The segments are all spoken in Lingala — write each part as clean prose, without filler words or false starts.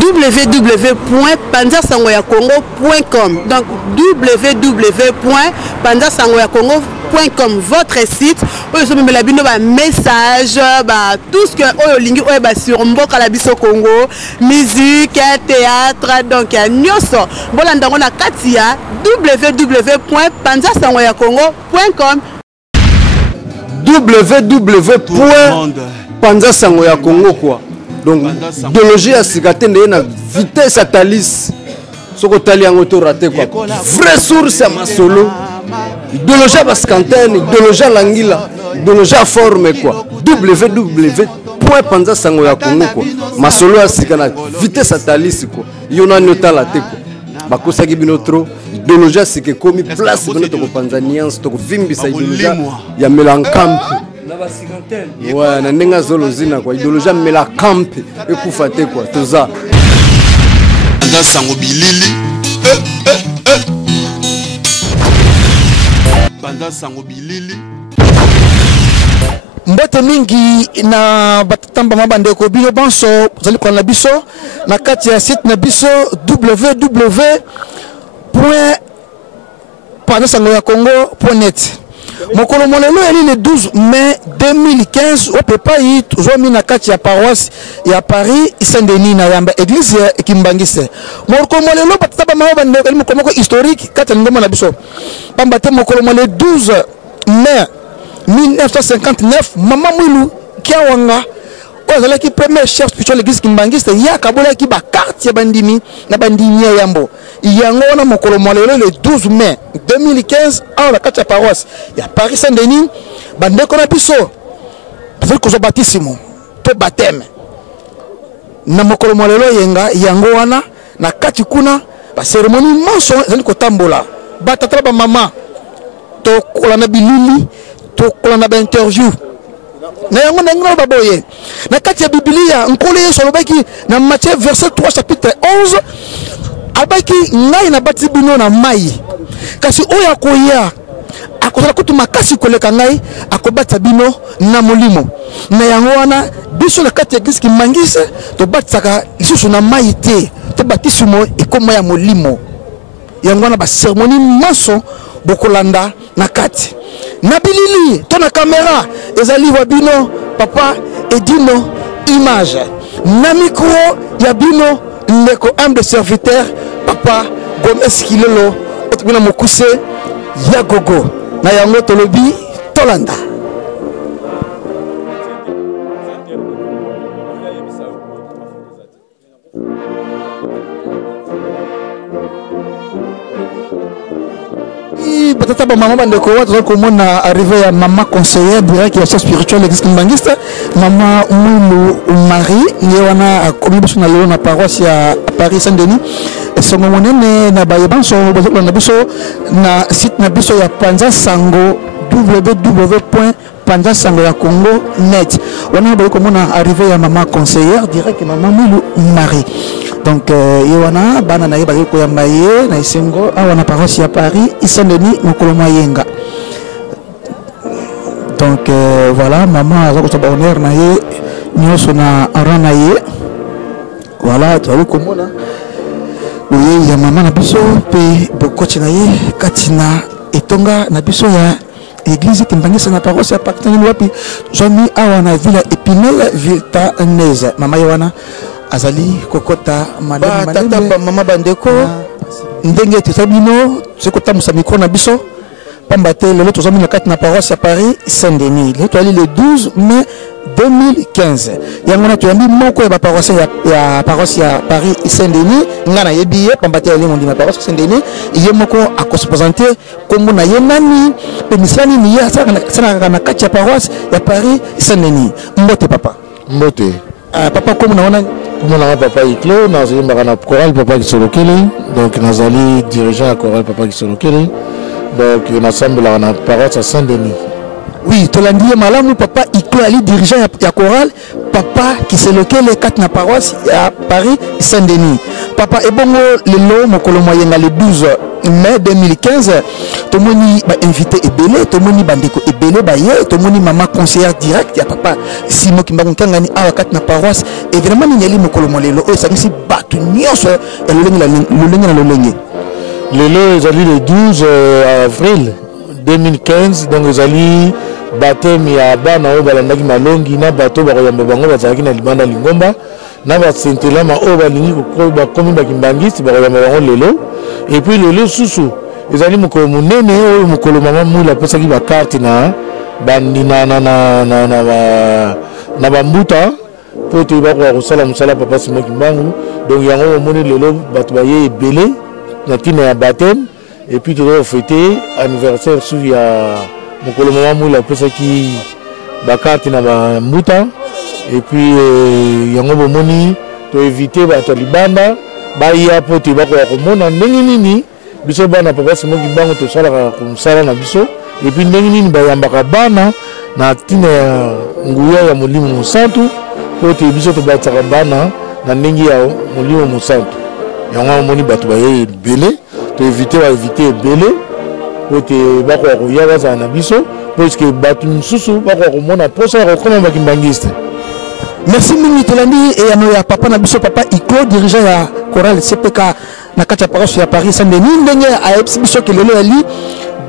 www.panzasangoyakongo.com. Donc www.panzasangoyakongo.com, votre site où vous avez un message, tout ce que vous avez sur Mboka la biso Congo, musique, théâtre, donc il y a nyoso. Voilà, on a Katia, www.panzasangoyakongo.com. www.panzasangoyakongo quoi. Donc biologie à Sigate na vitesse à Thalys. Soko tali yango to raté quoi. Vraie source à Masolo. Idéologie à Baskantene, idéologie à Langila, idéologie à forme quoi. www.panzasangoyakongo quoi. Masolo à Sigana vitesse à Thalys quoi. Yona nyota la te quoi. Bakosa ki binotro idéologie c'est que comme place de notre Tanzaniens to vimbisa idéologie ya melankampi. Ouais, na ndenga zolo zina quoi. Idéologie melankampi ekufate quoi. Toza. Sango bilili. Banda sango bilili. Mbote mingi na batamba mabandeko bino banso zali kwa na biso na kati ya site na biso www.panzasangoyakongo.net. Mokolo molelo eli le 12 mai 2015 au pepai tozwami na kati ya paroisse ya Paris Saint-Denis na yamba église ya Kimbangise. Mokolo molelo bataba mabandeko eli mokolo historique kati ngoma na biso. Pambate mokolo molelo 12 mai 1959, Maman Mouilou Kiawanga, qui premier chef spirituel de l'église Kimbangiste, il y a Kabola qui ba quartier bandimi, na bandini yambo. Il y a un mokolo molelo le 12 mai 2015 à la quartier paroisse. Il y a Paris Saint-Denis, bande qu'on a biso. Parce que baptissimo, to baptême. Na mokolo molelo yenga yango wana na kati kuna ba cérémonie manso zali ko tambola. Ba tatra ba mama to kolana bilili. Kolana ba interview na yango na ngalo baboye na kati ya Biblia nkole Yesu alobaki na Matthieu verset 3 chapitre 11 abaki ngai na batibino na mai kasi oya koya akozala kutu makasi koleka ngai akobata bino na molimo na yango wana biso na kati ya Kristo Kimbangise to batsaka lisusu na mai te to batisimo ekoma ya molimo yango wana ba cérémonie maso bokolanda na kati na bilili to na caméra ezali wabino papa edino image na micro ya bino ndeko humble serviteur papa Gomes Kilolo otubina mokuse ya gogo na yango tolobi tolanda. Peut-être maman bandeko wa komona arrivé à maman conseillère direct ya chef spirituel l'église Kimbangiste maman Moulou Marie yewana akomi biso na lelo na paroisse ya Paris Saint-Denis songo monene na bayebanso na biso na site na biso ya Panza Sango www.panzasangoyakongo.net wana ba komona arrivé à maman conseillère direct maman Moulou Marie. Donc, Yowana, Banana Yabako Yambaye, Naisengo, Awana paroisse à Paris, Saint-Denis, Mokolo Yenga. Donc, voilà, maman a été bonheur, Naye, nous sommes à Ranaye. Voilà, tu as vu comment là? Oui, il y a maman Nabiso, puis Bokochi Naye, Katina, et Tonga, Nabiso, ya église Kimbangise na paroisse à Paris, Wapi, Jomi, Awana, Villa Épinel, Vilta Neze, Maman Yowana. Azali kokota madame tata mama bandeko ndenge tesabino sekota musamiko na biso pambate lelo tozami na kati na paroisse à Paris Saint-Denis le toali le 12 mai 2015 yangona toyambi moko ya paroisse ya paroisse ya Paris Saint-Denis ngana yebiye pambate ali ngondi na paroisse Saint-Denis iye moko akospresenter kombo na yenani pemisani ni ya sana na kati ya paroisse ya Paris Saint-Denis mbote papa mbote papa comme naona comme on a papa Iclo nazali mbakana chorale papa Kisolokele donc nazali dirigeant à chorale papa Kisolokele donc ensemble là on a paroisse à Saint-Denis. Oui, tolandi malamu papa Iclo ali dirigeant ya chorale papa Kisolokele kat na paroisse à Paris Saint-Denis. Papa ebongo lelo mokolo moyenga le 12 mai 2015 tomoni ba invité ebele tomoni bandeko ebele ba ye tomoni maman conseillère direct ya papa Simon Kimbangu Kangani awa kat na paroisse évidemment ni yali mokolo molelo o sangisi batu nyonso ya lolenge lelo ezali le 12 avril 2015 donc ezali baptême ya bana oyo balandaki malongi na bato bakoyamba bango bazalaki na libanda lingomba na basentelama oyo balingi bakomi bakimbangisi bakoyamba bango lelo et puis lelo susu ezali mokolo monene oyo mokolo mama Mwila apesaki bakarte na bandina na bambuta po te bakoya kosala mosala papa Simon Kimbangu donc yango omoni lelo bato baye ebele na ntina ya baptême et puis tozo fêter anniversaire sur ya mokolo mama Mwila apesaki bakarte na bambuta et puis yango bomoni to éviter bato libanda baya po te bakoya komona ndenge nini biso bana papa Simon Kimbangu tosalaka komosala na biso et puis ndenge nini bayambaka bana na ntina ya nguya ya Molimo Mosantu po te biso tobatisaka bana na ndenge ya Molimo Mosantu yango omoni bato baye ebele to éviter ebele po te bakoya koya bazala na biso puisque bato mosusu bakoya komona posa ya kokoma bakimbangiste. Merci mingi tolandi et ano ya papa na biso papa Iclo dirigeant ya chorale CPK na kati ya paroisse ya Paris Saint-Denis ndenge a biso ke lelo ali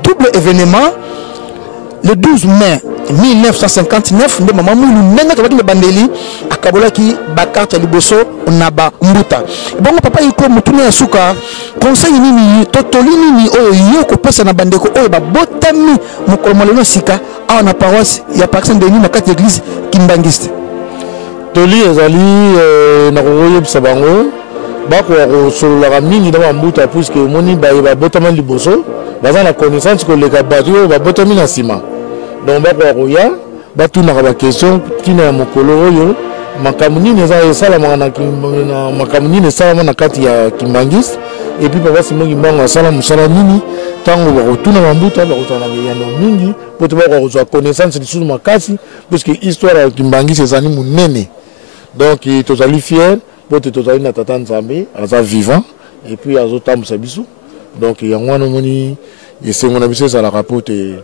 double événement le 12 mai 1959 nde mama Mwila ndenge tobaki le bandeli akabolaki bakarte ya liboso na ba mbuta bongo papa Iclo mutuna ya suka conseil nini totoli nini oyo yo kopesa na bandeko oyo babotami mokolo molelo sika awa na paroisse ya Paris Saint-Denis na kati ya église kimbangiste toli ezali na koyebisa bango bakoya kosololaka mingi na bambuta puisque omoni baye babotama liboso baza na connaissance koleka bato oyo babotami na nsima donc bakoya koya batunaka baquestion ntina ya mokolo oyo makambo nini eza esalamaka na makambo nini esalama na kati ya kimbangiste et puis papa Simon Kimbangu asala mosala nini ntango bakotuna bambuta bakozala na meyano mingi po te bakoya kozwa connaissance lisusu makasi puisque histoire ya kimbangiste ezali monene donc tozali fier po te tozali na tata Nzambe aza vivant et puis azotambusa biso donc yango wana omoni esengo na biso ezalaka po te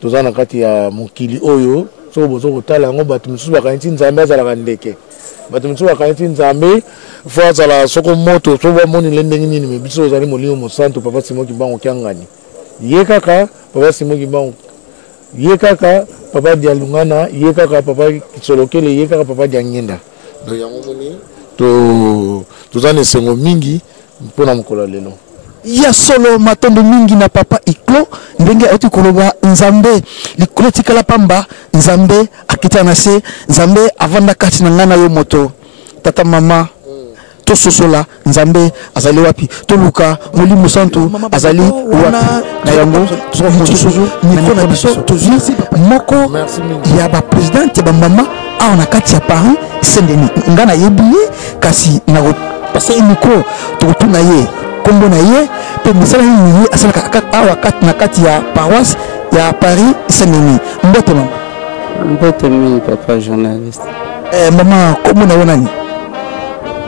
toza na kati ya mokili oyo soko bozo kotala yango bato mosusu bakanisi Nzambe azalaka ndeke bato mosusu bakanisi Nzambe fo azala soko moto so bamoni le ndenge nini me biso ozali Molimo Mosantu papa Simon Kimbangu Kangani ye kaka papa Simon Kimbangu ye kaka papa Dialungana ye kaka papa Kisolokele ye kaka papa Diangenda donc yango moni toza na esengo mingi mpona mokolo lelo ya solo matondo mingi na papa Iclo ndenge ati koloba Nzambe likolo tikala pamba Nzambe akita na se Nzambe avanda kati na ngana yo moto tata mama to sosola Nzambe azali wapi toluka Molimo Mosantu azali wapi na yango miko na biso tozi moko ya ba president ya ba mama awa na kati ya Paris Saint-Denis ngana yebiye kasi na passer micro tokutuna ye kombo na ye pe misala ni asala awa kati na kati ya paroisse ya Paris Saint-Denis mbote mimi papa journaliste mama kombo na wona ni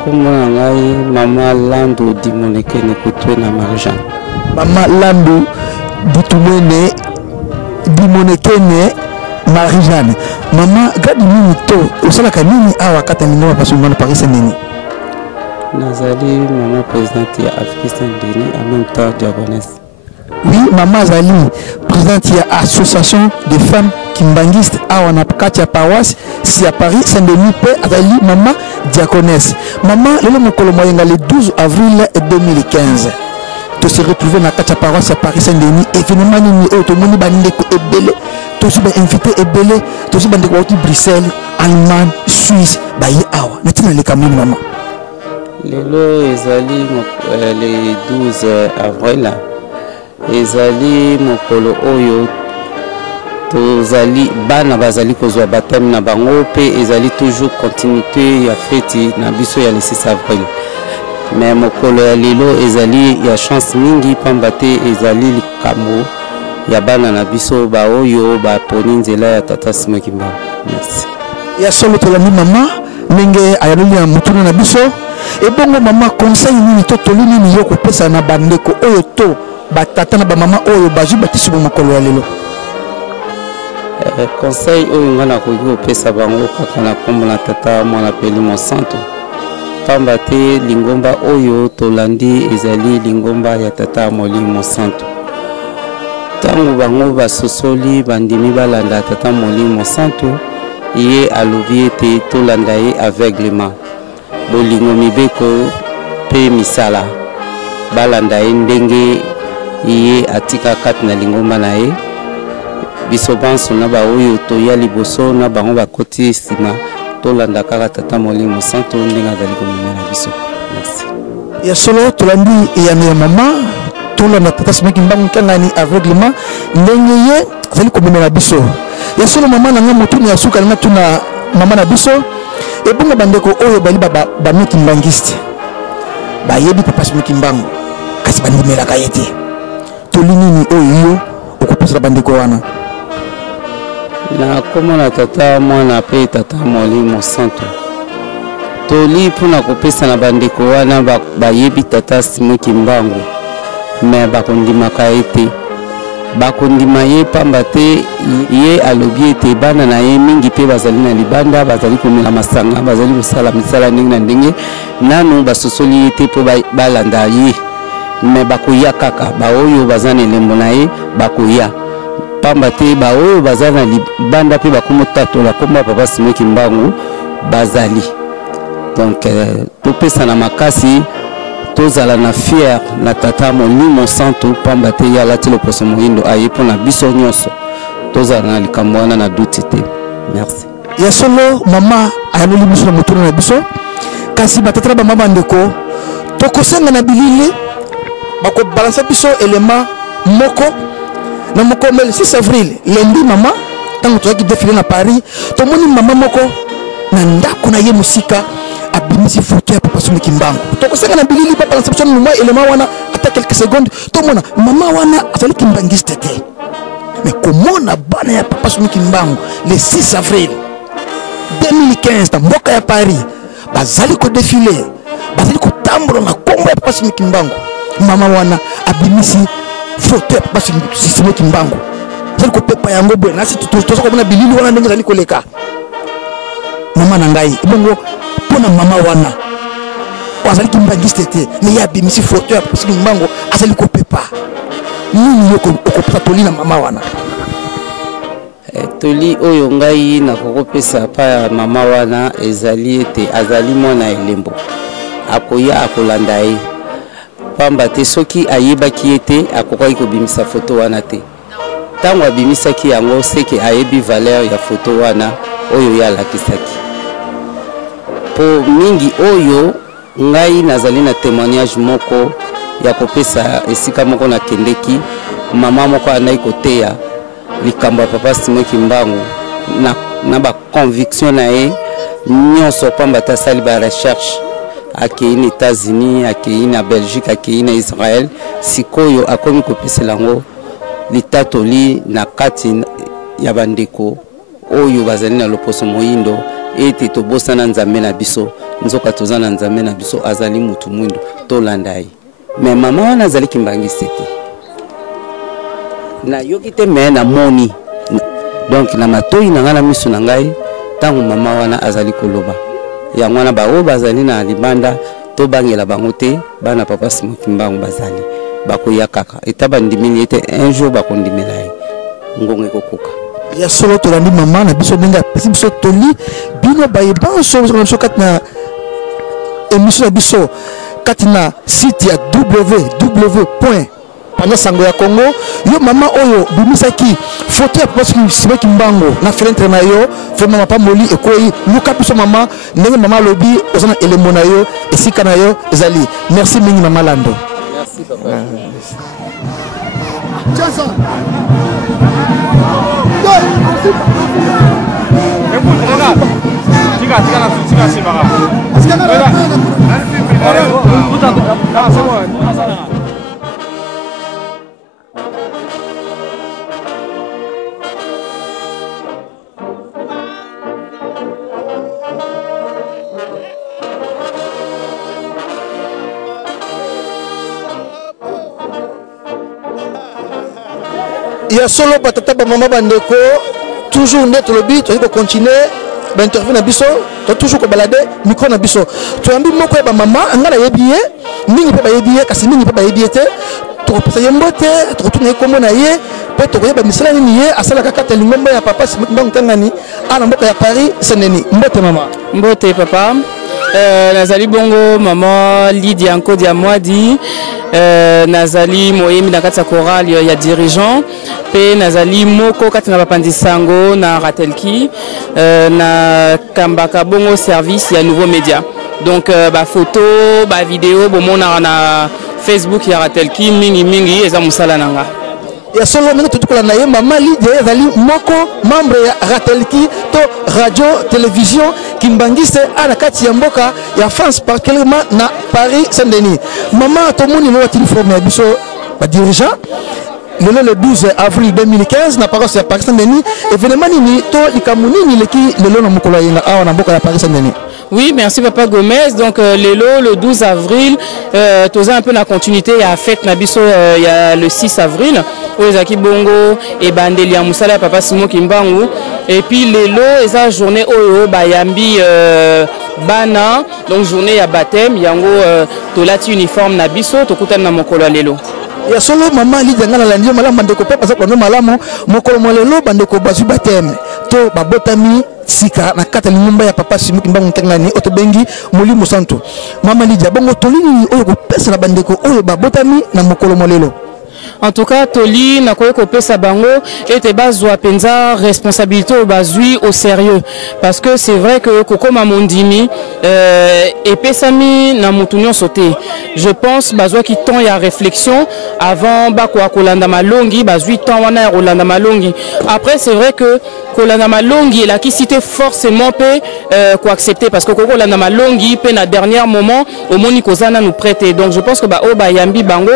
kombo na ngai mama Landu Dimonekene kutwe na Marjan mama Landu Dimonekene Marie-Jeanne mama gadi nini to osalaka nini awa kata mingo paso mwana Paris Saint-Denis nazali mama présidente ya Afrique Saint-Denis en même temps diaconesse oui mama azali présidente ya association des femmes kimbangistes awa na kati ya paroisse si à Paris Saint-Denis pe azali mama diaconesse mama lelo mokolo moyenga le 12 avril 2015 to se retrouver na kati ya paroisse ya Paris Saint-Denis événement nini oyo tomoni bandeko ebele tosi ba invité ebele tosi bandeko wauti Bruxelles Allemagne Suisse baye awa natina leka mini mama lelo ezali le 12 avril ezali mokolo oyo tozali bana bazali kozwa baptême na bango pe ezali toujours continuité ya fête na biso ya le 6 avril mais mokolo ya lelo ezali ya chance mingi pamba te ezali likambo ya bana na biso ba oyo baponi nzela ya tata Simon Kimbangu. Merci ya solo tolandi mama ndenge ayaloli ya mutuna na biso ebongo mama conseil nini to toli nini yo kopesa na bandeko oyo to batata na bamama oyo bazwi batisu mokolo ya lelo? Conseil oyo nga nakoki kopesa bango kaka na kombo na tata mwana peli Monsanto, pamba te lingomba oyo tolandi ezali lingomba ya tata Molimo Monsanto. Tango bango basosoli bandimi balanda tata Molimo Monsanto, ye alobi ete tolanda ye aveuglement, bolingo mibeko pe misala balanda ye ndenge ye atika kati na lingomba na ye. Biso banso na ba oyo toya liboso na bango bakoti sima tolanda kaka tata Molimo Monsanto ndenge azali komemela biso. Merci. Ya solo tolandi ya mama tolanda tata Simeki Mbangu kangani aveuglement ndenge ye azali komemela biso. Ya solo mama na nga motuni ya suka na tuna mama na biso ebonga bandeko oyo bali ba Meki Mbangiste bayebi papa Simeki Mbangu kasi bandimela kayete tolinini oyo okopesa bandeko wana na komona tata mwana pe tata Molimo Monsanto toli puna kopesa na bandeko wana bayebi tata Simeki Mbangu me bakondimaka ete bakondima ye pamba te ye alobi ete bana na ye mingi pe bazali na libanda bazali komela masanga bazali kosala misala ndenge na ndenge nanu basosoli ete po balanda ye me bakoya kaka baoyo baza na elembo na ye bakoya pamba te baoyo baza na libanda pe bakomotatola komba papa Simeki Mbangu bazali. Donc topesa na makasi tozala na fier na tata Molimo Monsanto pamba te ya lati loposo moyindo aye pona biso nyonso tozala na likambo wana na duti te. Merci. Ya solo mama ayaloli biso na motuna na biso kasi batatra ba mama ndeko tokosenga na bilili bako balancer biso élément moko na moko le 6 avril lundi mama tango toki défiler na Paris tomoni mama moko na ndako na ye musika abimisi photo ya papa Simeki Mbangu tokosenga na bilili papa na seption mwa élément wana ata quelques secondes tomona mama wana azali kimbangiste te mais komona bana ya papa Simeki Mbangu le 6 avril 2015 na mboka ya Paris bazali ko défiler bazali ko tambola na kombo ya papa Simeki Mbangu mama wana abimisi photo ya papa Simeki Mbangu zali ko pepa yango bwe nasi tozo ko bona bilili wana ndenge zali koleka mama na ngai bongo pona mama wana azali kimbangiste te mais ya bimisi photo ya papa Simeki Mbangu azali ko pepa nini yoko okopesa toli na mama wana toli oyo ngai na kokopesa pa ya mama wana ezali ete azali mwana elembo akoya akolanda ye pamba te soki ayebaki ete akokai kobimisa photo wana te tango abimisaki yango seke ayebi valeur ya photo wana oyo ya lakisaki po mingi oyo ngai nazali na témoignage moko ya kopesa esika moko na kendeki mama moko anai koteya likambo ya papa Simeki Mbangu na ba conviction na ye nyonso pamba ta sali ba recherche akei na États-Unis akei na Belgique akei na Israël sikoyo akomi kopesela ngo litatoli na kati ya bandeko oyo bazali na loposo moyindo ete tobosana nzambe na biso nzoka tozana nzambe na biso azali mutu mwindo tolanda ye mais mama wana azali kimbangiste te na yoki te me na moni donc na matoi na ngana miso na ngai tango mama wana azali koloba ya ngwana baoyo bazali na libanda to bangela bango te bana papa Simeki Mbangu bazali bakoya kaka eta bandimeli ete un jour bakondimela ye ngonge kokoka ya solo tolandi mama na biso ndenge apesi biso toli bino bayebanso kati na émission na biso kati na site ya www.pana sango ya Congo yo mama oyo bimisaki photo ya papa Simeki Mbangu na fenêtre na yo vraiment mapa moli ekoi luka biso mama ndenge mama lobi ozana elembo na yo esika na yo ezali merci mingi mama Lando. Merci papa. Jason. Il y a solo patata ba maman bandeko toujours net le but on va continuer ba interview na biso toujours ko balader micro na biso to ambi moko ba maman ngala yebiye mingi pe ba yebiye kasi mingi pe ba yebiye te to pesa yembote to tuna ko mona ye pe to yeba misala ni ye asala kaka lingomba ya papa simbang tangani ana mboka ya Paris seneni mbote mama mbote papa nazali bongo maman Lydia Nkodi ya Mwadi nazali moyemi na kati ya chorale ya dirigeant pe nazali moko kati na bapandisango na Ratelki na kambaka bongo service ya nouveau média donc ba photo ba vidéo bomona na Facebook ya Ratelki mingi eza musala nanga ya solo mingi tutukula na ye mama Lydia ezali moko membre ya Ratelki to radio télévision kimbangise ana kati ya mboka ya France particulièrement na Paris Saint-Denis mama tomoni no uniforme ya biso ba dirigeant le 12 avril 2015 na paroisse ya Paris Saint-Denis événement nini to likamuni ni leki lelo na mokolo yenga awa na mboka ya Paris Saint-Denis. Oui, merci Papa Gomez. Donc le 12 avril, tous un peu la continuité, il y a fête Nabiso, il y a le 6 avril, Oezaki Bongo et Bandelia Moussala Papa Simon Kimbangu. Et puis lelo, et la journée Oyo Bayambi Bana, donc journée à baptême, yango tolati uniforme Nabiso, tokutan na mokolo lelo. Ya solo mama Lydia ngala la ndio malamu bandeko pe parce que no malamu mokolo molelo bandeko bazu baptême to babotami sika na kata nyumba ya papa Simon Kimbangu Tangani otobengi Molimo Santo mama Lydia bongo tolini oyo ko pesa na bandeko oyo babotami na mokolo molelo. En tout cas, Toli n'a pas pesa bango et bazwa penza responsabilité au bazui au sérieux parce que c'est vrai que Koko Mamondimi et pesami na mutunyo sauté. Je pense bazwa qui temps ya réflexion avant bakwa kolanda malongi bazui temps wana rolanda malongi. Après c'est vrai que kolanda malongi la qui cité forcément peut quoi accepter parce que Koko kolanda malongi pe na dernier moment au moni kozana nous prêter. Donc je pense que ba o ba yambi bango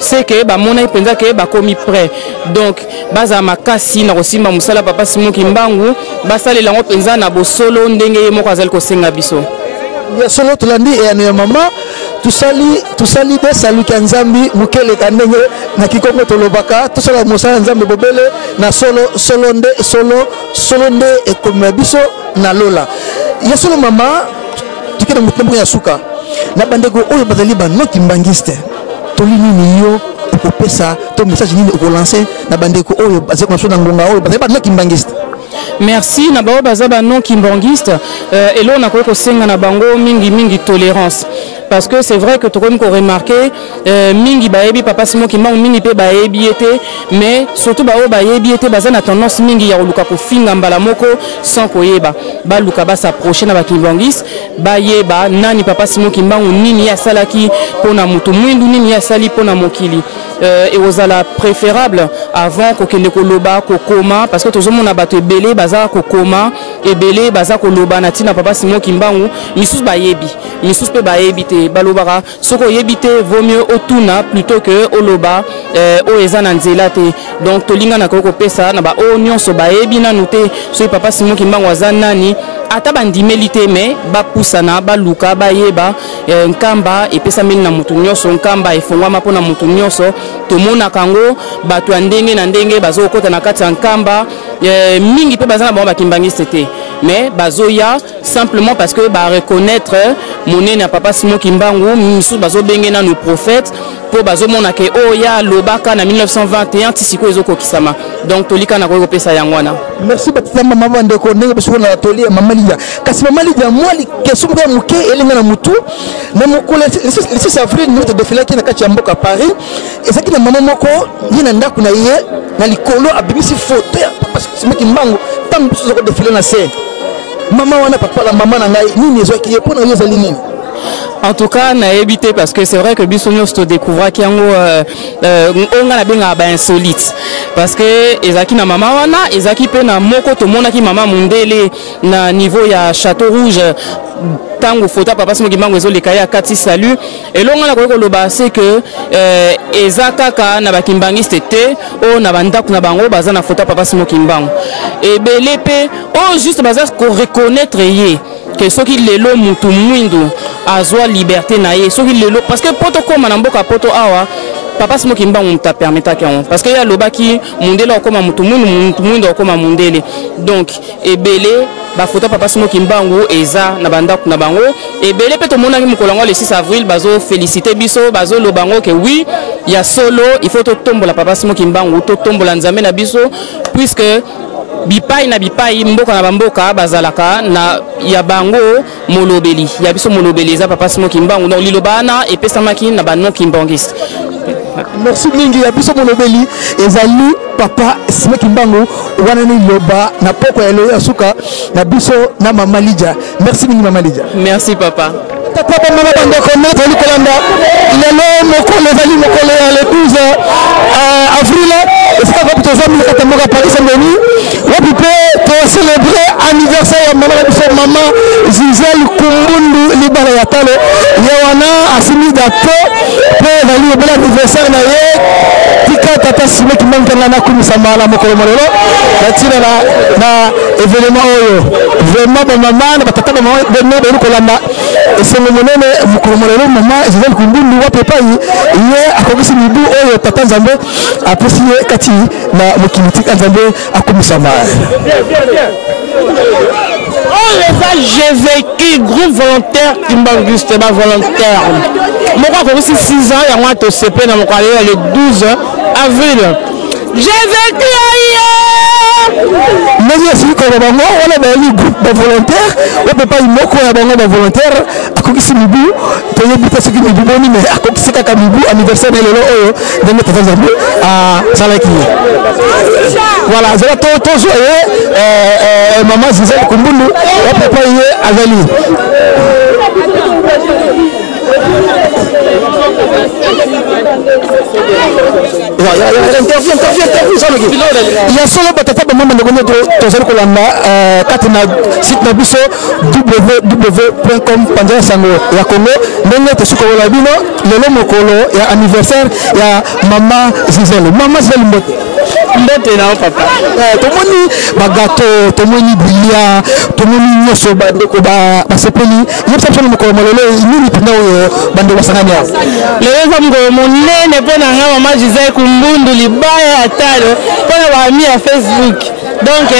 c'est que ba mona penza que ba komi prêt donc baza makasi na kosimba musala papa Simon Kimbangu basale lango penza na bo solo ndenge moko azali ko senga biso ya solo tulandi e ya mama tusali de salut kanzambi mukele kanenge na kikongo tolobaka tosala musala nzambe bobele na solo nde e komi biso na lola ya solo mama tikena mutembo ya suka na bandeko oyo bazali ba no kimbangiste tolini niyo pesa to message nini ko lancer na bandeko oyo bazé ko sona ngonga oyo bazé ba no kimbangiste. Merci na bao bazaba non kimbangiste et là on a ko senga na bango mingi tolérance parce que c'est vrai que tu comme ko remarquer mingi baebi papa Simon Kimbangu mingi pe baebi été mais surtout bao baebi été bazana tendance mingi ya luka ko finga mbala moko sans koyeba ba luka ba s'approcher na ba kimbangiste ba yeba nani papa Simon Kimbangu nini ya salaki pona mutu mwindu nini ya sali pona mokili et aux ala préférable avant ko kende ko loba ko koma parce que toujours mon abato belé baza ko koma et belé baza ko loba na tina papa Simon Kimbangu misus bayebi misus pe bayebi te balobara soko yebite vaut mieux otuna plutôt que oloba o ezana nzela te donc tolinga na ko pesa na ba o nyonso bayebi na noté so papa Simon Kimbangu azana nani ata bandimelite me bapusana baluka bayeba nkamba epesa meli na mutu nyonso nkamba efongwama mpona mutu nyonso tomona kango bato ya ndenge na ndenge bazokota na kati ya nkamba mingi pe bazana bango bakimbangiste te mais bazoya simplement parce que ba reconnaître monene ya papa Simon Kimbangu misu bazobenge na nos prophètes po bazomona ke oya lobaka na 1921 tisiko ezokokisama donc tolika na ko pesa yango wana. Merci batata mama bandeko ndenge beso na toli mama Lydia kasi mama Lydia mwali kesumba muke elinga na mutu na mokole le 6 avril nous te défilé ki na kati ya mboka Paris ezaki na mama moko yina ndako na ye na likolo abimisi photo ya papa Simon Kimbangu tango biso ko défilé na scène mama wana papa la mama na ngai nini ezwaki ye pona yo zali nini. En tout cas, on a évité parce que c'est vrai que Bissonio se découvre qu'il y a un peu insolite. Parce que Ezaki na maman wana, Ezaki pe na moko to mona ki maman mundele na niveau ya Château Rouge. Tango photo papa Simon Kimbangu ezo lekaya kati salut et longa na ko loba c'est que ezaka ka na bakimbangiste te o na bandako na bango baza na photo papa Simon Kimbangu et belépé o juste baza ko reconnaître yé que soki lelo mutu mwindu azwa liberté na ye soki lelo parce que poto koma na mboka poto awa papa simo kimbangu muta permetaki yango parce que ya lobaki mundele okoma mutu mwindu okoma mundele donc ebele bafoto papa simo kimbangu eza na bandako na bango ebele pe tomonaki mokolo yango le 6 avril bazo féliciter biso bazo lobango que oui ya solo il faut tombola papa simo kimbangu to tombola nzambe na biso puisque bipai na bipai mboka na bamboka bazalaka na ya bango molobeli ya biso molobeli za papa simo kimbangu donc lilobana epesamaki na banon kimbangiste. Merci mingi ya biso molobeli ezali papa Simo Kimbangu wana ni loba na poko ya loya suka na biso na mama Lydia. Merci mingi mama Lydia. Merci papa. Papa mama bande connaître le kolanda lelo mokolo ezali mokolo ya le 12 avril esika ko tozami na katamboka Paris Saint-Denis wapi pe to célébrer anniversaire ya mama biso mama Gisèle Kumbundu libala ya talo ya wana asimi dato pe ezali le bel anniversaire na ye tika tata Simo Kimbangu na kumisa mala mokolo molelo batina na événement oyo vraiment ba mama na batata ba mama de kolanda esengo monene mokolo molelo mama Gisèle Kumbundu wapi pa ye akokisi mibu oyo tata Nzambe apesi ye kati na mokili tika Nzambe akumisa mala. Oh, j'ai vécu groupe volontaire Kimbanguiste, ma volontaire. Moi, j'ai 6 ans, et moi, je suis le 12 avril. J'ai vécu ailleurs. Mais il y a celui qui a un groupe de volontaires, on ne peut pas y avoir un volontaire, à quoi c'est Mibu, tu as dit ce qui est Mibu, mais à quoi c'est qu'à Mibu, anniversaire de l'eau, de mettre dans un peu à Salaki. Voilà, c'est là ton joyeux, maman Gisèle Kumbundu, on ne peut pas y aller à Zali. Il y a solo batata maman de connaître tozali kolanda kati na site na biso www.com panza sango ya Congo ndenge tosukola bino lelo mokolo ya anniversaire ya mama Gisèle mbote na papa tomoni bagato tomoni bilia tomoni nyoso bandeko basepeli yepsa psoni mokolo molelo nini penda oyo bande basangani ya lelo mgo monene pona nga mama Gisèle Kumbundu libaya atalo pona ba ami ya Facebook donc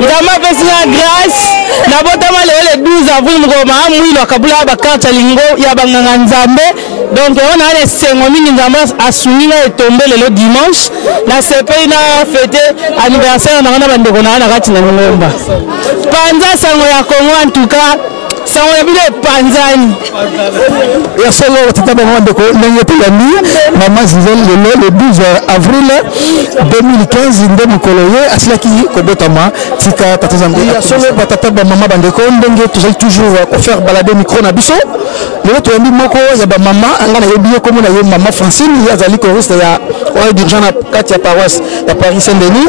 ngama pesi na grâce na botama le 12 avril mgo ma mwilo akabula ba carte lingo ya banganga Nzambe donc on a les sengo mingi Nzambe asuni na etombe le dimanche na sepeli na fête anniversaire na bandeko na kati na ngomba panza sango ya Congo en tout cas sango ya bile panzani ya solo tata maman de ko ndenge peyami mama Gisèle le 12 avril 2015 ndemo koloye asilaki kobotama tika tata Nzambe ya solo batata ba mama bandeko ndenge tozali toujours faire balader micro na biso lelo toyambi moko ya ba mama ngana yebiye komo na ye mama Francine ya zali choriste ya oyo dirigeant na kati ya paroisse ya Paris Saint-Denis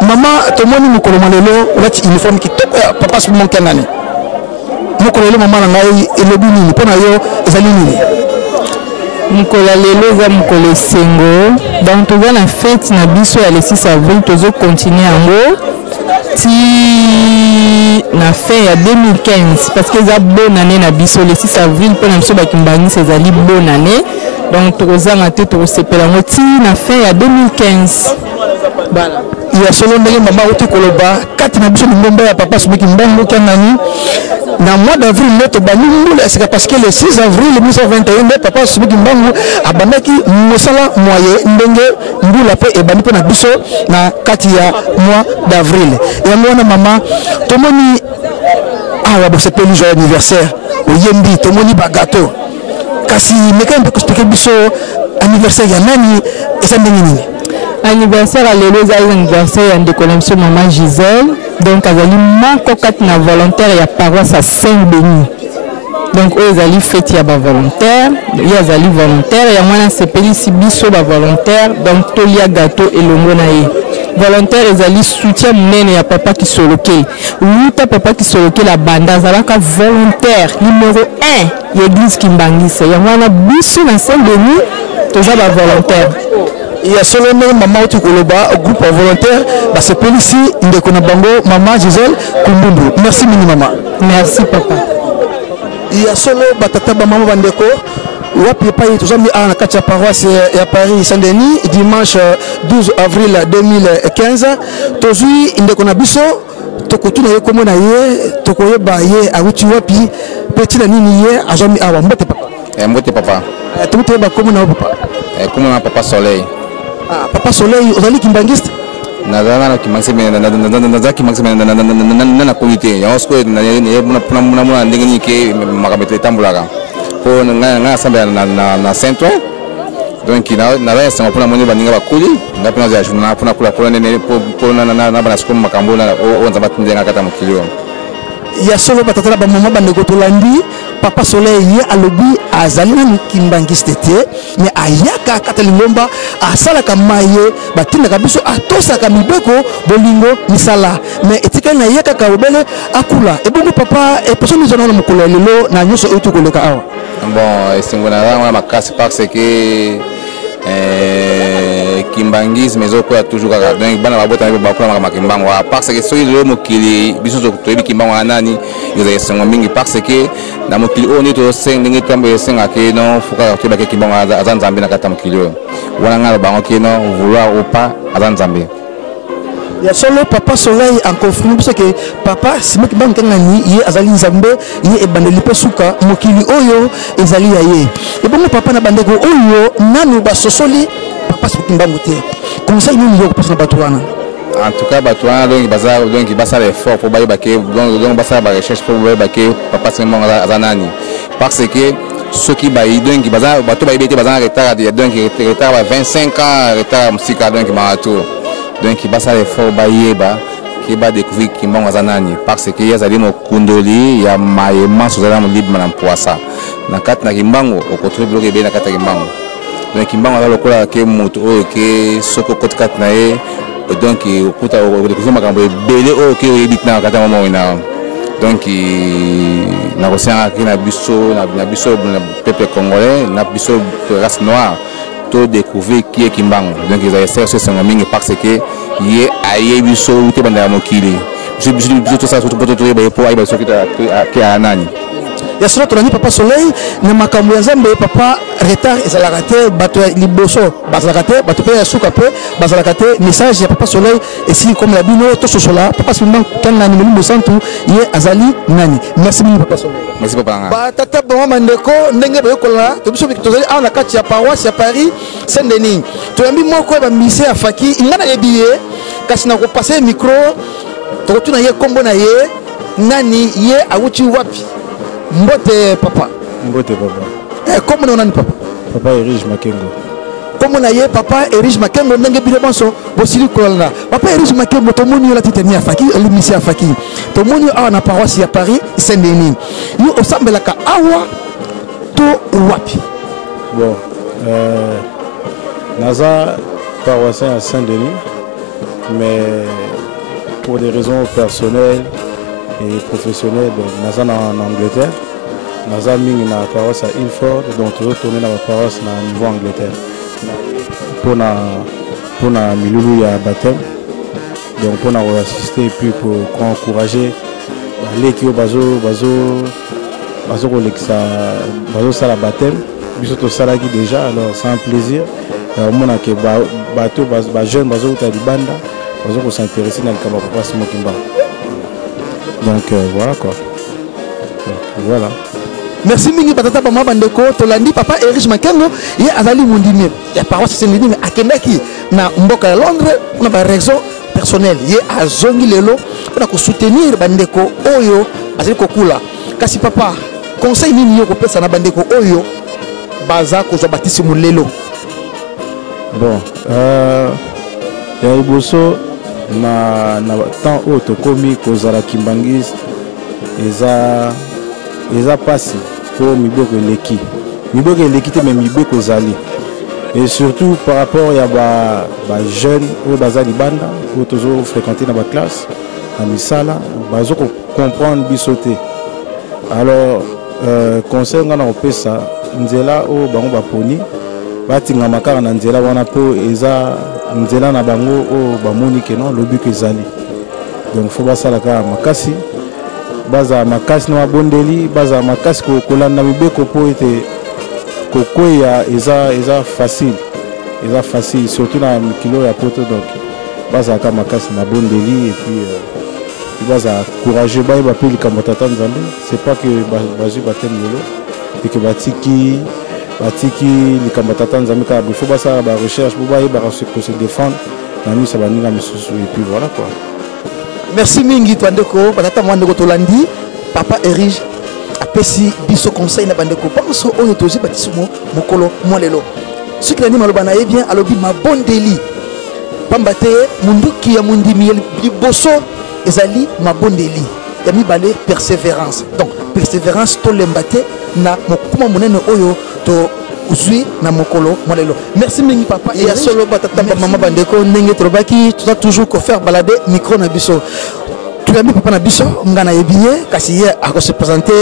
mama tomoni mokolo malelo lati uniforme kitoko ya papa Simo Kimbangu mokolo lelo mama na ngai elobi nini mpona yo ezali nini mokolo lelo eza mokolo esengo donc toza na fête na biso ya le 6 avril tozo continuer yango ti na fin ya 2015 parce que eza bonne année na biso le 6 avril mpona biso bakimbangisi ezali bonne année donc tokozanga te tokosepela yango ti na fin ya 2015 voilà. Il y a solo ndenge mama uti koloba kati na biso ngomba ya papa Simo Kimbangu kanani na mois d'avril neto bani mbula c'est parce que le 6 avril 1921 papa Simo Kimbangu abandaki mosala moyen ndenge mbula pe ebani pe na biso na kati ya mois d'avril yango wana mama tomoni awa bo sepeli joyeux anniversaire oyembi tomoni ba gâteau kasi mekambe ko expliquer biso anniversaire ya nani esa ndenge nini anniversaire à l'élo anniversaire de collection maman Gisèle donc azali moko kati na volontaire ya paroisse à Saint-Denis donc eux azali fête ya ba volontaire ya azali volontaire ya mwana sepeli si biso ba volontaire donc tolia gâteau elongo na ye volontaire ezali soutien munene ya papa Kisoloke luta papa Kisoloke la banda azalaka volontaire numéro 1 ya église Kimbangisa ya mwana biso na Saint-Denis toza ba volontaire. Il y a seulement maman uti koloba groupe volontaire bah c'est police ndeko na bango maman Gisèle Kumbundu. Merci mini maman. Merci papa. Il y a solo batata maman bandeko. Wapi pa tozami na kati ya paroisse ya Paris Saint-Denis dimanche 12 avril 2015 tozui ndeko na biso tokotuna ye komona ye tokoyeba ye awuti wapi petit na nini ye azami awa mbote papa mbote papa tokute ba komona papa komona papa Soleil papa Soleil ozali kimbangiste nazana kimaxime nazaki kimaxime na communauté ya osko na ndenge ke makamete tambulaka pour nga assemblée na Saint-Ouen donc na va ça pour la monnaie baninga bakuli nga pena za journal pour na kula pour na bana sikomo makambo na onza batundenga kata mokilio ya solo batata ba mama bandeko tolandi papa Soleil ye alobi azali na kimbangiste te mais ayaka kata lingomba asalaka maye batindaka biso atosaka mibeko bolingo misala mais etika na yaka ka obele akula ebongo papa e personne zona na mokolo lelo na nyoso etu koleka awa bon esingona na makasi parce que kimbangis mais oko ya toujours kaka donc bana babota ba kula makimbango parce que so ile mokili biso to toyebi kimbango anani ezali sengo mingi parce que na mokili oni to sengi tambo esenga ke non fuka to ba ke kimbango azanzambe na kata mokili wana ngalo bango ke non vouloir ou pas azanzambe. Il y a solo papa Soleil en confirme parce que papa sima kibango ngani ye azali nzambe ye ebandeli pe suka mokili oyo ezali ya ye et bon papa na bandeko oyo nanu ba sosoli papa kimbango te conseil nini yo ko pesa batwana en tout cas batwana donc bazar donc basa l'effort pour bailler baké donc basa ba recherche pour bailler baké papa kimbango azanani parce que ceux qui baillent donc bazar bato bailler bete bazar retard donc retard 25 ans retard musika donc marato donc il va faire fort baïeba qui va découvrir qui m'a zanani parce que y a zali mo kundoli ya maema sozala mo libre na poisa na kati na kimbango okotre bloqué be na kati na kimbango donc kimbango ala lokola ke moto o ke soko kote kati na e donc okuta découvrir makambo belé o ke ebit na kati mama ina donc na rosana ki na biso na peuple congolais na biso race noire to découvrir qui est Kimbango donc ils ont essayé ce mingi parce que yé aye biso uté banda mokili je tout ça tout pour ay biso ki anani ya solo tolani papa Soleil na makambo ya nzambe papa retard ezalaka te bato liboso bazalaka te bato pe ya suka pe bazalaka te message ya papa Soleil esi comme la bino to sosola papa Simon kana ni mlimbo santu ye azali nani merci beaucoup papa Soleil merci papa ba tata bon mandeko ndenge bayokola to biso tozali ana kati ya paroisse ya Paris Saint-Denis to yambi moko ba mise ya faki ngana ebiye kasi na ko passer micro to tuna ye kombo na ye nani ye awuti wapi mbote papa mbote papa comment on a papa papa Erige Makengo comment on a ye papa Erige Makengo ndenge bile bonso bosili kolana papa Erige Makengo to moni la titania faki émission faki to moni awa na paroisse ya Paris Saint-Denis yo osambelaka awa to wapi bon naza paroisse à Saint-Denis mais pour des raisons personnelles et professionnel naza en Angleterre naza mingi na paroisse à Ilford donc toujours tourner na paroisse na niveau Angleterre pour na milulu ya baptême donc pour na assister et puis pour encourager les qui bazo sala baptême biso to sala qui déjà alors c'est un plaisir mona ke bato ba jeune bazo ta libanda bazo ko s'intéresser na kama papa Simon Kimbango. Donc voilà quoi. Voilà. Merci mingi batata bama bandeko tolandi papa Erige Makengo ye azali mundimi ya paroisse Saint-Denis mais akendaki na mboka ya Londres on a ba raison personnelle ye azongi lelo pour ko soutenir bandeko oyo azali kokula kasi papa conseil nini yo kopesa na bandeko oyo baza ko zo batisi mulelo bon ya iboso na temps auto komi kozala kimbangiste eza pasi pour mibeko eleki te mais mibeko ezali et surtout par rapport ya ba jeune oyo baza libanda oyo tozo fréquenter na ba classe na misala bazo comprendre biso te alors conseil nga na kopesa nzela oyo bango baponi batingama kaka na nzela wana po eza nzela na bango oyo bamoni ke non lobi ko ezali donc faut basala kaka makasi baza makasi na mabondeli baza makasi kolanda mibeko po ete kokweya eza facile surtout na mikilo ya poto donc bazalaka makasi na bondeli et puis baza courageux bayeba mpe likambo tata nzambe c'est pas que bazwi bateme lelo et que batiki likambo tata nzambe kaka il faut basala barecherche po bayebaka se défendre na misa baninga misusu et puis voilà quoi. Merci mingi twandeko batata mwandeko tolandi papa Erige apesi biso conseil na bandeko pense oyo tozi batisimo mokolo mwalelo ce qui anime alobana e bien alobi mabondeli pambate munduki ya mundimi liboso ezali mabondeli ya mibale persévérance donc persévérance to lembate na mokuma monene oyo to uzwi na mokolo mwalelo. Merci mingi papa et ya solo batata mama bandeko ndenge trobaki tu toujours ko faire balader micro na biso tu l'as mis papa na biso ngana yebiye kasi ye ako se présenter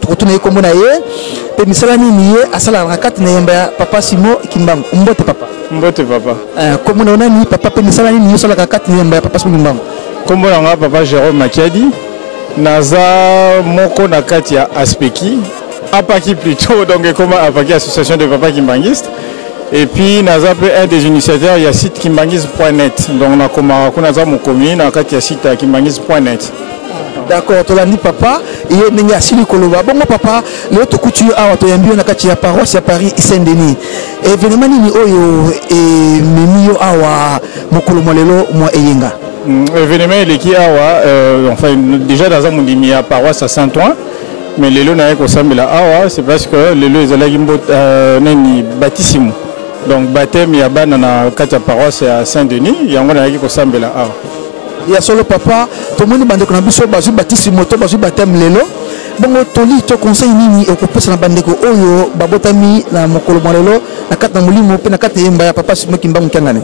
tukutuna yekombo na ye pe misala nini ye asala rakati na yemba papa Simo Kimbangu mbote papa kombo na nani papa pe misala nini ye sala rakati na yemba papa Simo Kimbangu kombo na papa Jérôme Makiadi naza moko na kati ya aspeki apaki plutôt donc comment apaki association de papa kimbangistes et puis naza un des initiateurs ya site kimbangis.net donc na komara kuna za mo commune na kati ya site kimbangis.net. D'accord, tolandi papa et ndenge asili koloba bongo papa leo tokutu awa toyambio na kati ya paroisse ya Paris Saint-Denis événement nini oyo e memio awa mokolo molelo mo eyenga événement eleki awa enfin déjà dans un mondimi ya paroisse à Saint-Ouen mais lelo na ko sambela awa c'est parce que lelo ezalaki nani baptême donc baptême ya bana na kati ya paroisse à Saint-Denis yango na ko sambela awa ya solo papa to moni bandeko na biso bazu baptême to bazu baptême lelo bongo toli to conseil nini okopesa na bandeko oyo babotami na mokolo molelo na kati na molimo pe na kati yemba ya papa Simo Kimbangu Kiangane.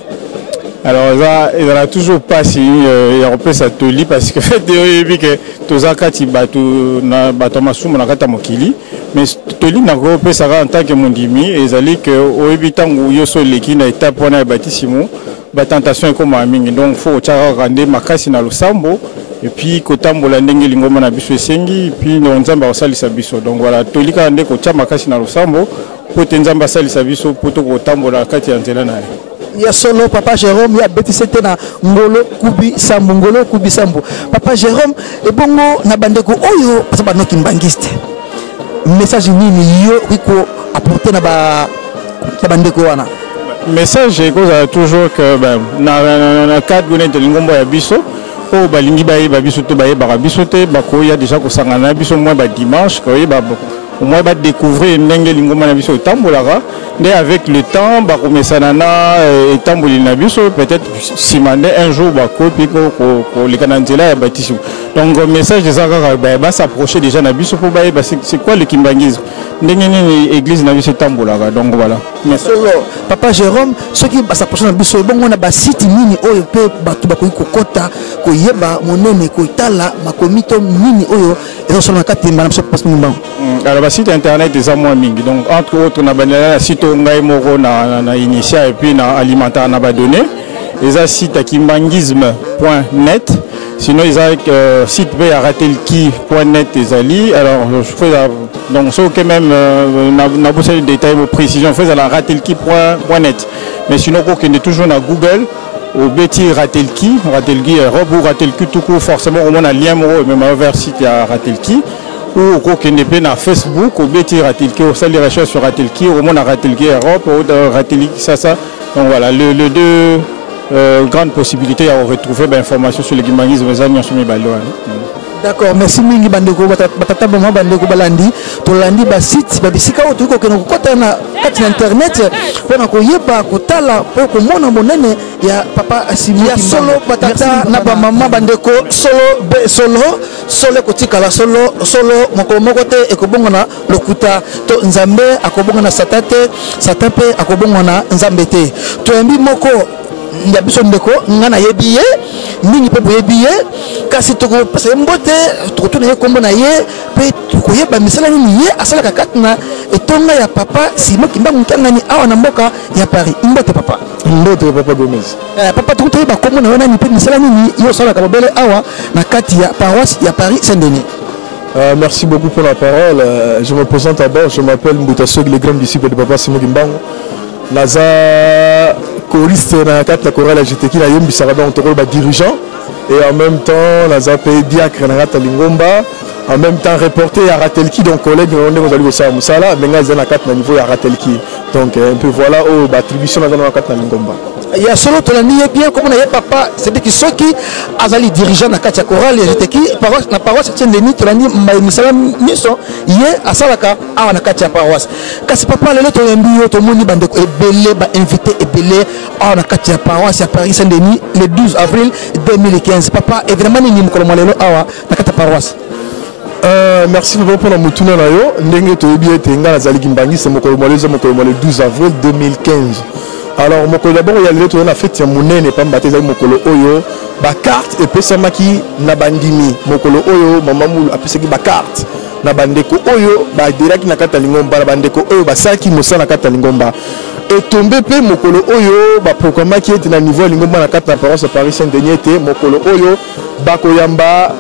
Alors il n'a toujours pas si il repère sa toli parce que fait que tozakati batu na batomasuma na kata mokili mais toli na repère ça en tant que mondimi ezali que au ebitangu yoso leki na étape wana baptême ba tentation comme mingi donc faut tchara rande makasi na losambo et puis kotambola ndenge lingoma na biso esengi et puis nzamba osalisa biso donc voilà toli ka ndeko tcha makasi na losambo po nzamba salisa biso po to kotambola kati ya nzela na ya solo papa Jérôme ya betisete na ngolo kubi sambo papa Jérôme et bongo na bandeko oyo parce que banoki mbangiste message nini yo riko apporter na bandeko wana message est toujours que na cadre de lingombo ya biso o balingi ba biso to ba biso te bako ya déjà ko sangana biso moi ba dimanche ko ba au moins va découvrir ndenge lingoma na biso tambolaka mais avec le temps ba komesana na tamboli na biso peut-être simande un jour ba ko puis ko le kananzela ya baptême donc message des akaka ba s'approcher déjà na biso pour ba c'est quoi le kimbangisme ndenge ni église na biso tambolaka donc voilà merci papa Jérôme ce qui ba s'approcher na biso bongo na ba site nini oyo pe batu ba ko kokota ko yeba monene ko itala makomito nini oyo ezo na kati na biso passe mbango alors site internet des amours mingi donc entre autres na banana site ngai moko na initial et puis na alimentaire na ba donné les site kimbangisme.net sinon ils ont site ratelki.net ezali alors je fais donc ce que même na besoin de détails de précision fait à la ratelki.net mais sinon qu'on est toujours na Google au Betty Ratelki Europe Ratelki tout court forcément au moins un lien même vers site à Ratelki ou au Kokenepe na Facebook au Betty Ratelki au salle de recherche sur Ratelki au moins à Ratelki Europe au Ratelki ça donc voilà le deux grandes possibilités à retrouver l'information sur le kimbangisme des agneaux sur mes ballons. D'accord, merci mingi bandeko batata bama bandeko balandi tolandi ba site ba bisika oto ko kena kokota na kati internet pona ko yeba kotala po ko mona monene ya papa Simo ya solo batata na ba mama bandeko solo kotika la solo moko te ekobonga na lokuta to nzambe akobonga na satape akobonga na nzambe te to yambi moko ya biso ndeko ngana yebiye mingi pe boyebiye kasi toko pasa mbote toko tuna ye kombo na ye pe toko yeba misala nini ye asala kakati na etonga ya papa Simo Kimbangu Kiangane awa na mboka ya Paris mbote papa Gomez papa toko yeba kombo na wana ni pe misala nini yo sala ka bobele awa na kati ya paroisse ya Paris Saint-Denis Merci beaucoup pour la parole. Je me présente d'abord, je m'appelle Mboutasso, le grand disciple de Papa Simon Kimbangu. Naza choriste na kata chorale JTK na yembi saraba on toko ba dirigeant et en même temps naza pe diacre na kata Lingomba, en même temps reporter à Ratelki donc collègue on est allé au Samsala mais naza na kata na niveau à Ratelki. Donc un peu voilà au attribution na kata Lingomba. Il y a solo tolani bien comme on a papa c'est dit que ceux qui azali dirigeant na katia chorale JTK paroisse na paroisse Saint-Denis tolani misala miso yé asalaka a na katia paroisse kasi papa lelo toyembi yo tomoni bandeko ebele ba invité ebele a na katia paroisse à Paris Saint-Denis le 12 avril 2015 papa évidemment ni mukolo lelo awa na katia paroisse. Merci beaucoup pour la mutuna na yo ndenge toyebi ete nga nazali kimbangi c'est mukolo le 12 avril 2015. Alors mokolo d'abord il y a le tourner la fête ya munene pamba tezali mokolo oyo ba carte epesamaki na bandimi mokolo oyo mama mulu apesaki ba carte na bandeko oyo ba direct na kata Lingomba na bandeko oyo basaki mosala na kata Lingomba et tombé pe mokolo oyo ba proclamaki ete na niveau Lingomba na kata na paroisse Paris Saint-Denis ete mokolo oyo bakoyamba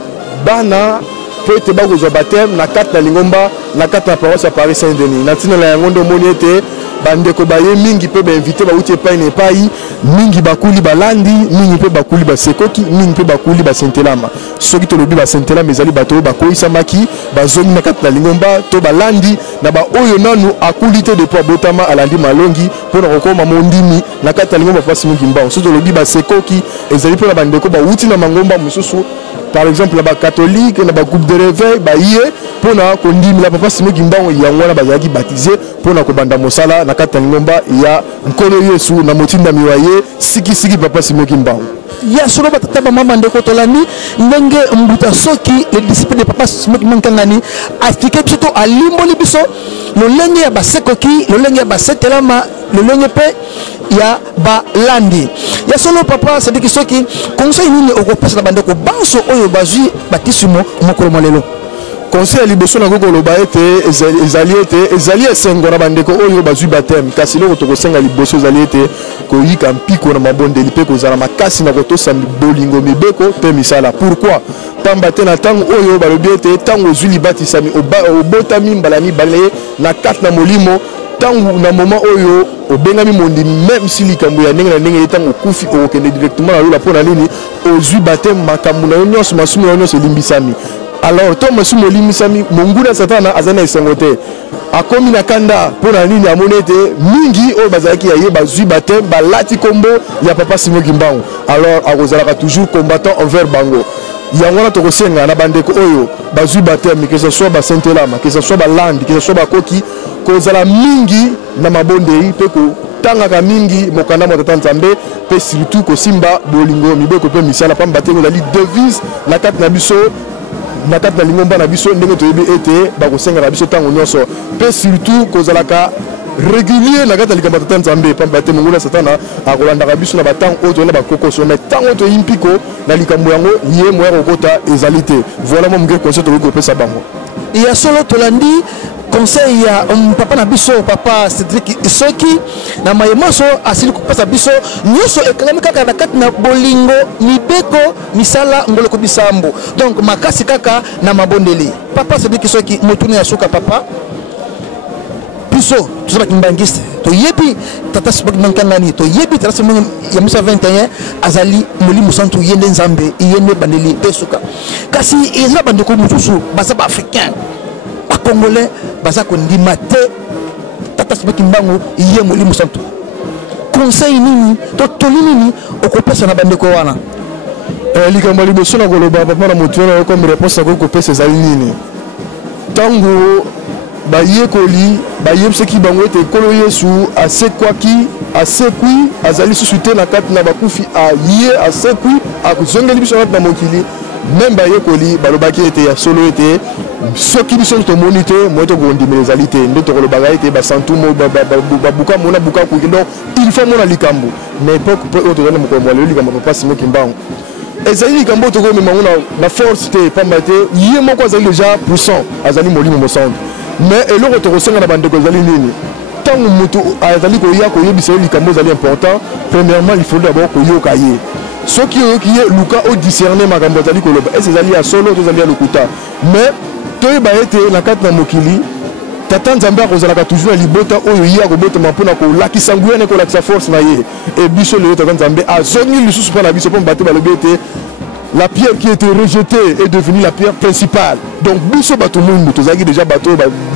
bana po ete bakozwa baptême na kata na Lingomba na kata na paroisse Paris Saint-Denis na tina la yango ndo moni ete bandeko baye mingi pe ba invité ba uti epai na epai mingi bakuli balandi mingi pe bakuli basekoki mingi pe bakuli basentelama soki tolobi basentelama ezali bato bakoyisamaki bazongi na kati na Lingomba to balandi na ba oyo nanu akuli te depuis abotama alandi malongi mpona kokoma mondimi na kati na Lingomba pasi mingi mbao soki tolobi basekoki ezali mpona bandeko bauti na mangomba mosusu par exemple la catholique na ba groupe de réveil ba yé pona kondimi la papa Simon Kimbangu yango na bazaki baptisé pona ko banda mosala na kata Lingomba ya nkolo Yesu na motinda miwaye siki papa Simon Kimbangu ya solo batata ba mama ndeko tolani ndenge mbuta soki le disciple de papa Simon Kimbangu kangani afike biso to alimboli biso lolenge ya basekoki lolenge ya basetelama lolenge pe ya balandi ya solo papa c'est dit que soki conseil nini okopesa na bandeko banso oyo bazwi batisimo mokolo molelo conseil liboso na koko loba ete ezali esengo na bandeko oyo bazwi baptême kasi loko tokosenga liboso ezali ete koyika mpiko na mabondeli mpe kozala makasi na kotosa bolingo mibeko mpe misala pourquoi pamba te na ntango oyo balobi ete ntango ozwi libatisami obotami mbala mibale na kati na molimo tangu na moment oyo obengami mondi même si likambo ya ndenge na ndenge etango okufi okende directement na lola mpona nini ozwi baptême makambo na yo nyonso masumu na yo nyonso elimbisami alors to masumu elimbisami monguna satana aza na esengo te akomi na kanda mpona nini amoni ete mingi oyo bazalaki ya ye bazwi baptême balati kombo ya papa Simon Kimbangu alors akozalaka toujours combattant envers bango yango wana tokosenga na bandeko oyo bazwi baptême que ce soit basentelama que ce soit balandi que ce soit bakoki kozala mingi na mabondei mpe kotangaka mingi mokanda mwa tata nzambe mpe surtout kosimba bolingo mibeko mpe misala pamba te kozali devise na kati na biso na kati na Lingomba na biso ndenge toyebi ete bakosenga na biso ntango nyonso mpe surtout kozalaka régulier na kati ya likambo tata nzambe pamba te monguna satana akolandaka biso na batango oyo toyenda bakokoso mais ntango toyi mpiko na likambo yango ye moya kokota ezali te voilà mo moke conseil tokoki kopesa bango ya solo tolandi conseil ya papa na biso papa Cédric soki na mayemoso asili kopesa biso nyonso ekangami kaka na kati na bolingo mibeko misala ngoloko bisambo donc makasi kaka na mabondeli papa Cédric soki motuni ya suka papa biso tozala kimbangiste toyebi tata Simon Kimbangu to yebi tata Simon ya Musa 21 azali molimo santu yende nzambe yende bandeli pesuka kasi eza bandeko mususu basa ba africain ba congolais basa kondima te tata Simon Kimbangu ye molimo santu conseil nini to tolini okopesa na bandeko wana likambo liboso na koloba papa na motu na comme réponse à kopesa ezali nini tango bayekoli bayebisaki bango ete ekolo Yesu asekwi azali susu te na kati na bakufi aye asekwi akozongeli biso kati na mokili même bayekoli balobaki ete ya solo ete soki biso tomoni te moi tokondimela ezali te nde tokolobaka ete basantumo babuka mona buka kuki donc il faut mona likambo na époque mpe oyo tozali mokolo mwalelo likambo papa Simon Kimbangu ezali likambo oyo tokomemango na force te pamba te ye moko azali déjà puissant azali molimo mosantu mais eloko tokosenga na bandeko ezali nini ntango moto azali koya koyebisa ye likambo ezali important premièrement il faut d'abord koyoka ye soki oyoki ye luka odiscerne makambo azali koloba ese ezali ya solo to ezali ya lokuta mais toyeba ete na kati na mokili tata nzambe akozalaka toujours na libota oyo ye akobotama mpona kolakisa nguya ne kolakisa force na ye e biso lelo tata nzambe azongi lisusu mpo na biso mpo bato balobi ete la pierre qui était rejetée est devenue la pierre principale. Donc, biso bato mundu, tozaki déjà bateau,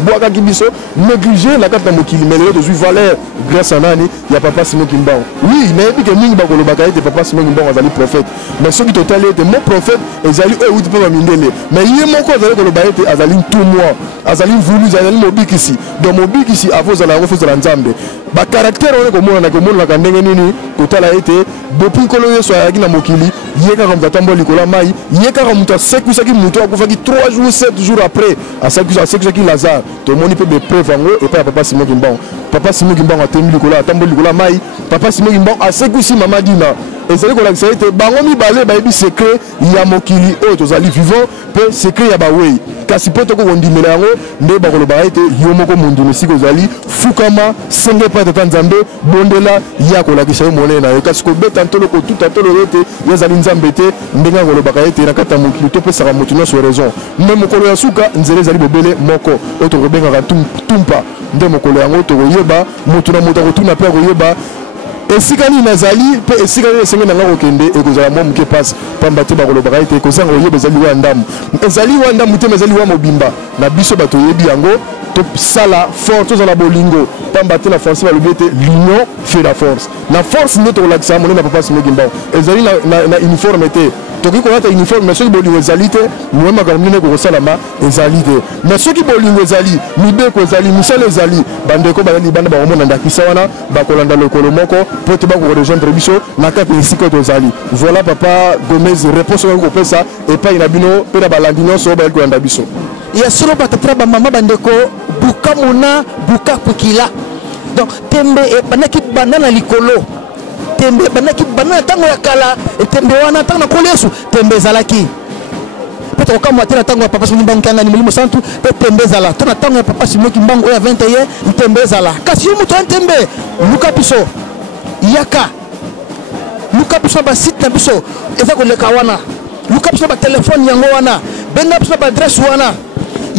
boaka ki biso, négligé la carte de mokili, mais les autres valeurs grâce à nani, il y a papa Simon Kimbao. Oui, il n'a pas que mingi bakolo bakaye de papa Simon Kimbao azali prophète. Mais ceux qui total était mon prophète, azali eux outi pas mindele. Mais il mon ko azali kolo baete azali tout moi, azali voulu azali mobikisi. Donc mobikisi avo zala refo zala nzambe. Ba caractère on ko mona ka ndenge nini totala été depuis kolo yeso ayaki na mokili, yeka comme tatambo likola mai, yeka comme muta sekusaki muto akufaki 3 jours 7 jours après à sekusaki Lazare. Tout le monde peut be preuve en et pas papa Simon Kimbao. Papa Simon Kimbao a tenu likola tambo likola mai, papa Simon Kimbao a sekusi mama dina. Et c'est que ça été bango mi balé ba bi secret ya mokili o tozali vivant pe secret ya ba wei. Kasi poto ko wondimela yango nde ba kolo ba été yo moko mundu mesiko zali fukama senge pa tata nzambe bondela ya ko la kisha mone na kasi ko beta ntolo ko tout atolo rete ya zali nzambe te ndenga kolo ba été na kata mokili to pe saka motuno sur raison. Même kolo ya suka nzele zali bobele moko o to benga ka tumpa nde mokolo yango to yeba motuna moto ko tuna pe ko yeba esikani nazali pe esikani esenge nanga kokende ekozala mwa muke passe pamba te bakolobaka ete ekozanga oyeba ezali wa ndamu ezali wa ndamu te ezali wa mobimba na biso bato oyebi yango tosala force tozala bolingo pamba te na français balobi ete l'union fait la force na force nde tokolakisa monene na papa Simon Kimbao ezali na uniforme te toki kolata uniforme mais soki bolingo ezali te moye makambo minene kokosalama ezali te mais soki bolingo ezali mibeko ezali misala ezali bandeko bazali banda bakomona ndakisa wana bakolanda lokolo moko po te bakorejoindre biso na kati na esika tozali voilà papa Gomez réponse oyo kopesa epai na bino mpe na balandi nyonso oyo bayali kolanda biso ya solo batatara bamama bandeko buka mona buka kukila donc tembe bandaki banda na likolo tembe bandaki banda ntango ya kala tembe wana ntango na kolo yesu tembe ezalaki mpe tokokamwa te na ntango ya papa Simon Kimbangu kanga ni molimo santu mpe tembe ezala to na ntango ya papa Simon Kimbangu oyo ya 21 tembe ezala kasi yo moto ya tembe luka biso yaka luka biso basite na biso eza koleka wana luka biso batelefone yango wana benga biso baadresse wana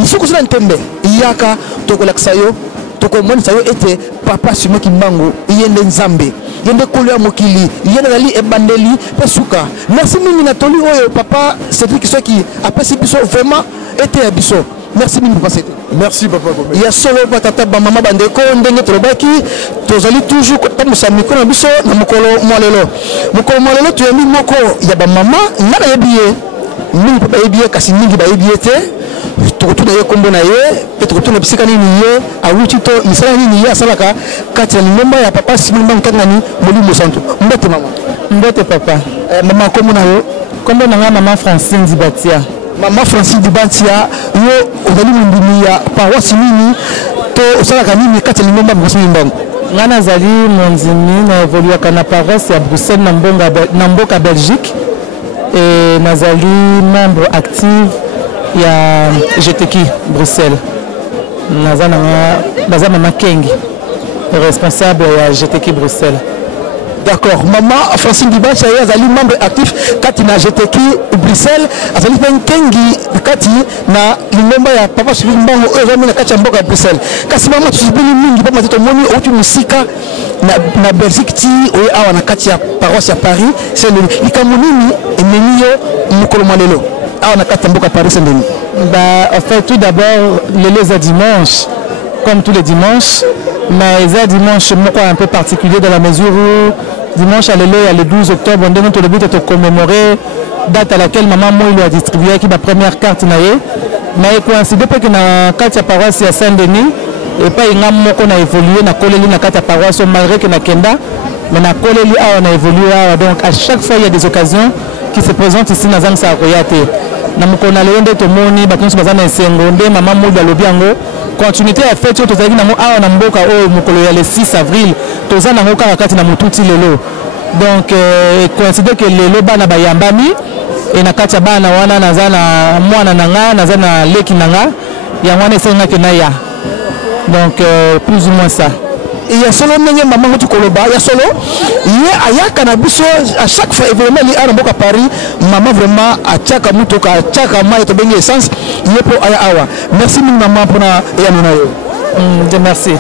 ici kozala ntembe yaka tokolakisa yo tokomonisa yo ete papa Simon Kimbangu yende nzambe yende kolo ya mokili yende zali ebandeli pe suka merci mingi na toli oyo papa Cédric soki apesi biso vraiment ete ya biso merci mingi papa Cédric merci papa Gomez ya solo batata bamama bandeko ndenge tolobaki tozali toujours kotambusa mikolo na biso na mokolo mwalelo toyambi moko ya bamama nga nayebi ye mingi mpe bayebi ye kasi mingi bayebi ye te tokotuna ye kombo na ye pe tokotuna bisika nini ye awuti to misala nini ye asalaka kati ya lingomba ya papa Simon Kimbangu kangani molimo santu mbote mama mbote papa mama kombo na yo kombo na nga mama Francine Dibatia mama Francine Dibatia yo ozali mondimi ya paroisse nini to osalaka nini kati ya lingomba ya papa Simon Kimbangu nga nazali mondimi na evoluaka na paroisse ya Bruxelles na mboka Belgique et nazali membre active ya GTK Bruxelles naza mama Kengi responsable ya GTK Bruxelles. D'accord, maman Francine Dibatia azali membre actif kati na GTK Bruxelles azali pe Kengi kati na lingomba ya papa Simon Kimbangu oyo ezali na kati ya mboka ya Bruxelles kasi mama tusibini mingi pa matito moni outi musika na Belgique ti oyo awa na kati ya paroisse ya Paris c'est le likambo nini emeni yo mokolo lelo on a 4 à Paris Saint-Denis. En fait, tout d'abord, les dimanches, comme tous les dimanches, mais les dimanches un peu particulier dans la mesure où dimanche à le 12 octobre, on a le but de commémorer date à laquelle maman moi lui a distribué qui ma première carte naïe. Mais coïncidé que na carte à paroisse à Saint-Denis et pas une âme qu'on a évolué na collé na carte à paroisse malgré que na Kenda, mais na collé on a évolué donc à chaque fois il y a des occasions qui se présentent ici dans Zang Sakoyate. Na mukona leonde tomoni batonso bazana esengo nde mama moda lobiango continuité à fête to zali na mo awa na mboka o mukolo ya le 6 avril tozana ngo kaka kati na mututi lelo donc coïncide que lelo bana bayambami et na kati bana wana nazana mwana nanga nazana leki nanga ya wana esenga ke na ya donc plus ou moins ça. il y a solo ndenge maman tu koloba il y a solo ye ayaka na biso à chaque fois événement li ara mboka Paris maman vraiment achaka mutoka achaka mai to bengi essence yepo aya awa merci mingi maman pona ya nona yo merci.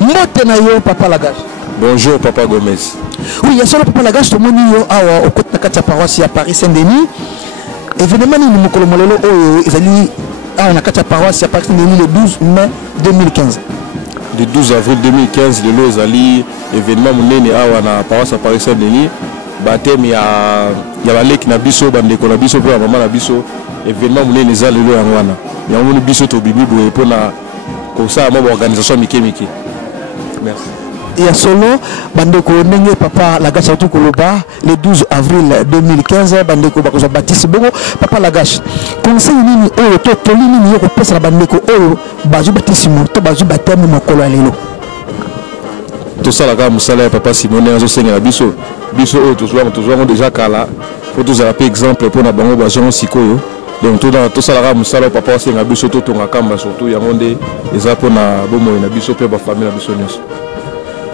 Mbote na yo Papa Lagache. Bonjour Papa Gomez. Oui, il y a solo Papa Lagache to moni yo awa au côté de la paroisse à Paris Saint-Denis. Événement ni mukolo malolo oyo ezali awa na kati ya paroisse à Paris Saint-Denis le 12 mai 2015. Le 12 avril 2015 le lo ezali événement munene awa na paroisse à Paris Saint-Denis. Baptême ya baleki na biso bandeko na biso pe maman na biso événement munene ezali lo yango wana. Ya moni biso to bibi boye pona ko sa mo organisation mike. Merci. Il y a solo bandeko ndenge Papa Lagache tout koloba le 12 avril 2015 bandeko bakoza Baptiste Bongo Papa Lagache conseil nini oyo to tolini ni yoko pesa bandeko oyo bazu baptisimo to bazu baptême mokolo lelo to sala ka musala ya Papa Simone azo senga na biso oyo tozwa déjà kala faut tous appeler exemple pour na bango bazo sikoyo donc to sala ka musala Papa senga biso to tonga kamba surtout ya monde eza pona bomo na biso pe ba famille na biso nyos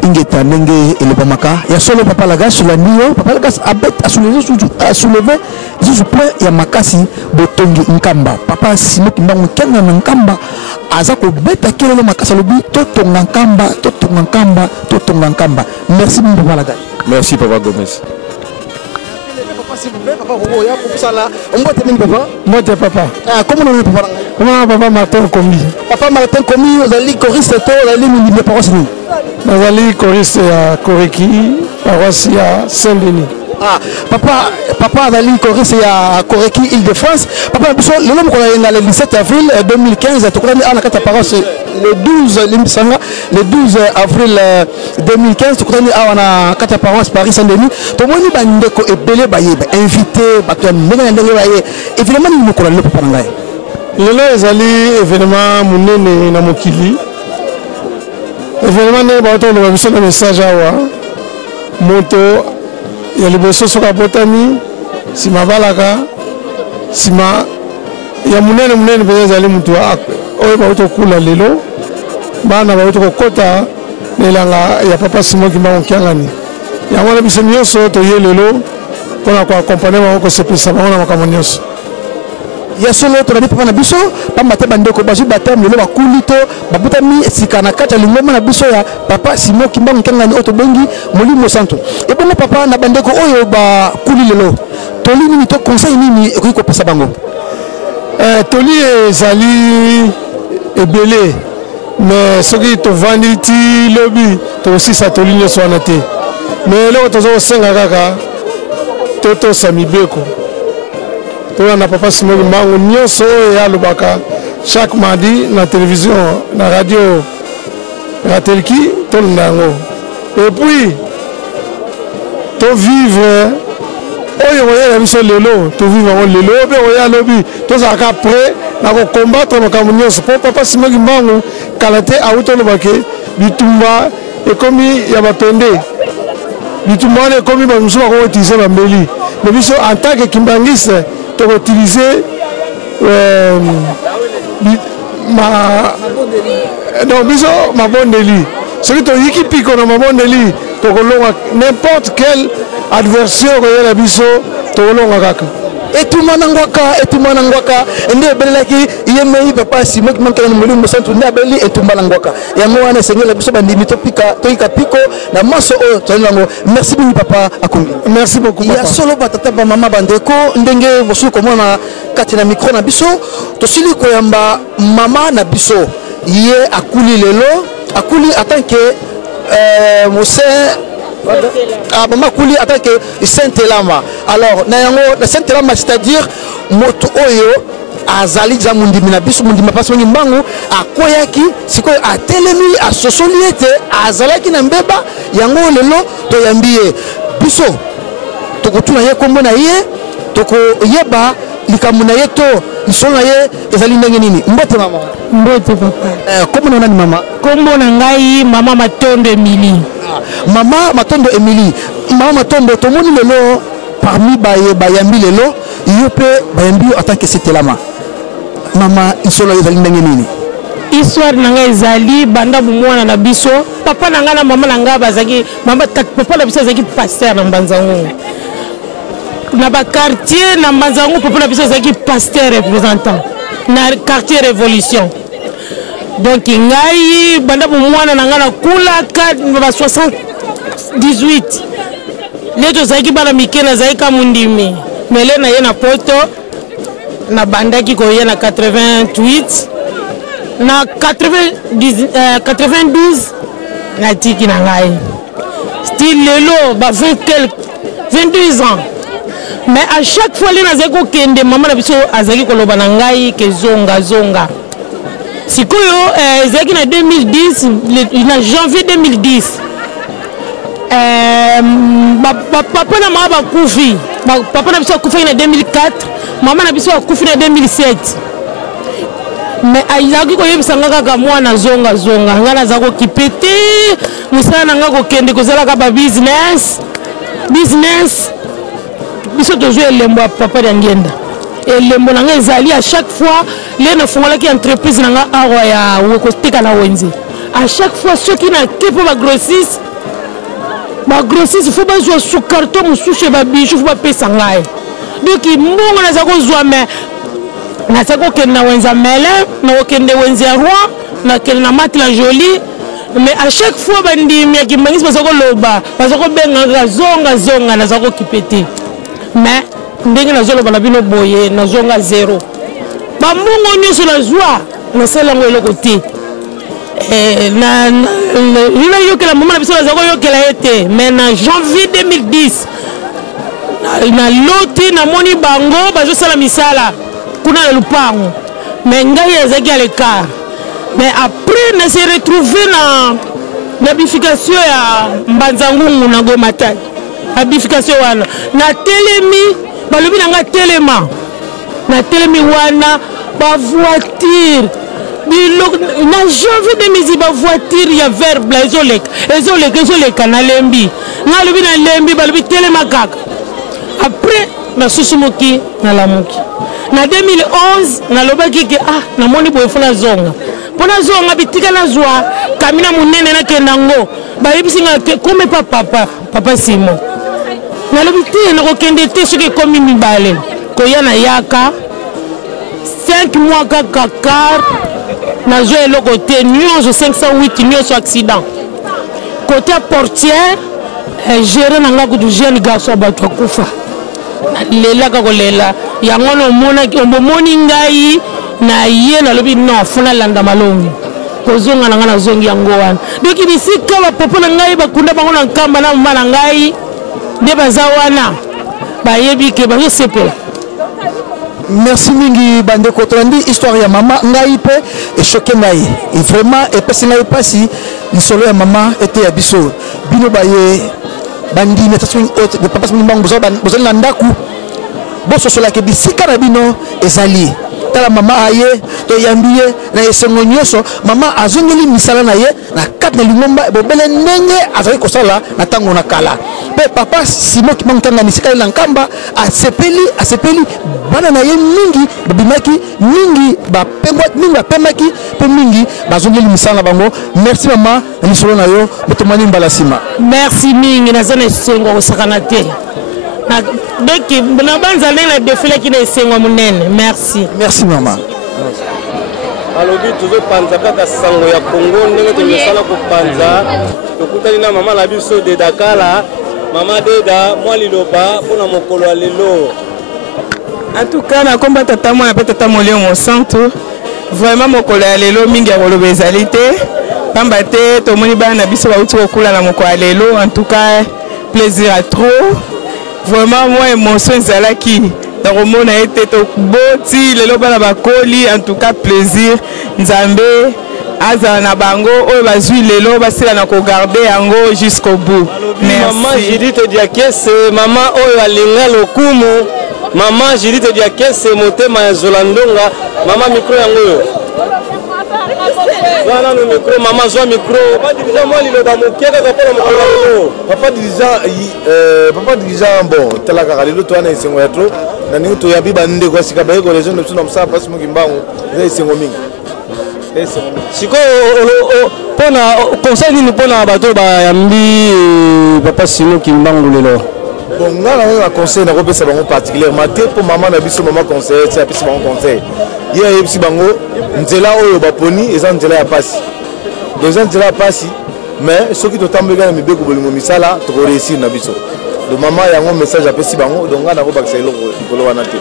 ingeta ndenge elobamaka ya solo Papa Lagache la niyo Papa Lagache a soulevé juste point ya makasi botongi nkamba Papa Simoki mbangu kenga na nkamba aza ko beta kelelo makasa lobi to tonga nkamba merci Papa Lagache. Merci Papa Gomez. Papa Roya pour ça là on va terminer Papa. Moi t'es Papa. Ah comment on est Papa? Comment Papa Martin Komi. Papa Martin Komi aux ali choriste to ali mini paroisse ni. Nazali choriste à Koreki, paroisse à Saint-Denis. Ah, papa Azali choriste à Koreki, Île-de-France. Papa, le nom qu'on a le 17 avril 2015, le 12 avril 2015, tu connais à la paroisse Paris Saint-Denis. Tu vois, il y a belé invité, évidemment, nous connaissons le papa. Le Azali événement Mounene na Mokili. Événement ne va pas message à moto ya liboso soka botami sima balaka sima ya munene pe ezali mutu oyo ba uto kula lelo bana ba uto kokota nelanga ya Papa Simoki mbango kiangani yango na biso nyonso to ye lelo pona ko accompagner bango ko sepisa bango na makambo nyonso. Ya solo to na papa na biso pamba te bandeko bazu batem lelo bakulito babutami sikana kata lingoma na biso ya Papa Simoki mbango kangani oto bengi molimo santo e bongo papa na bandeko oyo ba kuli lelo toli nini to conseil nini ekoki ko pesa bango toli ezali ebele mais soki to vanity lobby to aussi sa toli nyonso wana te mais lelo tozo senga kaka toto samibeko to na Papa Simoki mbango nyonso ya lobaka chaque mardi na télévision na radio Ratelki to nango et puis to vivre oyo ya biso lelo to vivre on lelo be oya lobi to za ka prêt na ko combattre makambo nyonso po Papa Simoki mbango kalate auto lobake bitumba e komi ya bapende bitumba ne komi ba muso ko utiliser ba mbeli mais biso en tant que kimbangiste to utiliser non biso mabondeli ce qui to yiki piko na mabondeli to kolonga n'importe quel adversaire ko yela biso to kolonga kaka etumana ngwaka ende belaki yemei Papa Simoki mankana mulimo musantu ndabeli etumana ngwaka yango wana sengela biso bandimi to pika to ikapiko na maso o tsanango merci beaucoup Papa akungi merci beaucoup Papa ya solo batata ba mama bandeko ndenge bosu komona kati na micro na biso to sili ko yamba mama na biso ye akuli lelo akuli atanke mose maman Kouli en tant que Saint-Elama. Alors, na Saint-Elama, c'est-à-dire moto oyo azali za mundimi na biso mundima paso ngi mbangu akoyaki siko atelemi asosoliete azalaki na mbeba yango lelo to yambiye biso tokotuna ye kombo na ye toko yeba likamuna ye to isona ye ezali ndenge nini mbote mama mbote papa kombo na nani mama kombo na ngai mama Matondo Emily. Mama Matondo Emily, Mama Matondo, tout le monde lelo parmi bayambi lelo, yo pe bayembi en tant que Setelama mama isolo ezali ndenge nini histoire nanga ezali banda mwana na biso papa nanga na mama nanga bazaki mama papa na biso azaki pasteur na Mbanzango na ba quartier na Mbanzango papa na biso azaki pasteur représentant na quartier Révolution donc ngai banda mwana nanga na kula ka ba 78 leto zaki bana mikena zaki kamundimi mele na ye na poto na bandaki ko ye na 88 na 92 na tiki na ngai style lelo ba 22 ans mais à chaque fois les nazeko kende maman na biso azaki koloba na ngai ke zonga sikoyo ezaki na 2010 na janvier 2010 papa na mama bakufi papa na biso akufi na 2004 maman na biso akufi na 2007 mais ayaki koyebisa nga kaka mwana zonga nga nazako kipete musala nanga kokende kozala ka ba business biso toujours elembo ya papa ya ngenda elembo nanga ezali à chaque fois le na fongolaki entreprise nanga awa ya kostika na wenze à chaque fois soki na kepo ba grossiste faut bazwa sous carton mususu ba bijou faut ba pesa ngai donc mbongo nazako zwa mais nazako kende na wenza mele na okende wenza roi na kende na mati la jolie mais à chaque fois bandimi ya kimangisi bazako loba bazako benga zonga nazako kipete mais ndenge nazoloba na bino boye nazonga zéro bambongo nyonso nazwa nasalango eloko te nina yokela mama na biso nazako yokela ete mais na janvier 2010 na loti namoni bango bazosala misala kuna na lupango mais ngai ezaki à l'écart mais après na se retrouver na bification ya Mbanzangungu na Gomatai a bification wana na telemi balobi nanga telema na telemi wana ba voiture na janvier 2010 ba voiture ya verbe ezoleka na lembi na lobi na lembi balobi telema kaka après na susumuki na lamuki na 2011 na lobaki ke na moni boye funa zonga pona zonga bitika na zwa kamina munene na kendango bayebisi nga comme papa Simon na lobi te na kokende te soki komi mibale koya na yaka 5 mois kaka car na zo eloko te nyonso 508 nyonso accident côté portière géré na nga kudu jeune garçon bato akufa lela kakolela yango no moni ngai na ye na lobi non funa landa malongi kozonga na nga na zongi yango wana donc bisika bapapa na ngai bakunda bango na nkamba na mama na ngai nde baza wana bayebi ke bazosepela. Merci mingi bandeko tolandi histoire ya mama ngai pe echoke ngai vraiment epesi ngai pasi lisolo ya mama ete ya biso bino baye bandi metaswing autre de papa mbango bozali na ndaku bososola ke bisika na bino ezali tala mama aye to yambiye na esengo nyoso mama azongeli misala na ye na kat na lingomba bobele ndenge azali kosala na tango na kala pe papa Simon kimangtanga misika na nkamba asepeli bana na ye mingi babimaki mingi bapemaki pe mingi bazongeli misala bango. Merci mama na lisolo na yo botomani mbala sima. Merci mingi na zone esengo osakana te donc na banza na défilé qui est sengo munene. Merci maman. alobi tuzo panza kaka sango ya Congo ndenge tozosala kopanza tokutani na mama na biso de Dakar mama Deda mwa liloba mpona mokolo ya lelo. En tout cas na komba tata mwana pe tata molio mon centre vraiment mokolo ya lelo mingi ya koloba ezali te pamba te tomoni bana na biso bauti kokula na mokolo ya lelo. En tout cas plaisir à trop vraiment moi émotion ezalaki na komona ete toboti lelo bana bakoli. En tout cas plaisir nzambe azala na bango oyo bazwi lelo basila na kogarde yango jusqu'au bout. Maman Judith Diakese mama oyo alinga lokumu maman Judith Diakese motema ya Zolandonga mama micro yango yo wana no micro mama zo micro pas dirigeant moi liloba mokiaka kapona mokolo papa dirigeant bon tela kaka lelo to ana esengo ya tro na ningo to yabi bande kwa sika baye ko les jeunes na msa passe mo kimbango za isengo mingi siko pona conseil nini pona bato bayambi papa sino kimbango lelo bon ngala na conseil na ko pesa bango particulièrement te pour maman na biso maman conseil ti apesi bango conseil ye yebisi bango nzela oyo baponi eza nzela ya pasi donc eza nzela ya pasi mais soki totambelaka na mibeko bolingo misala tokoreusir na biso donc mama yango message apesi bango donc ngana kobakisa eloko likolo wana te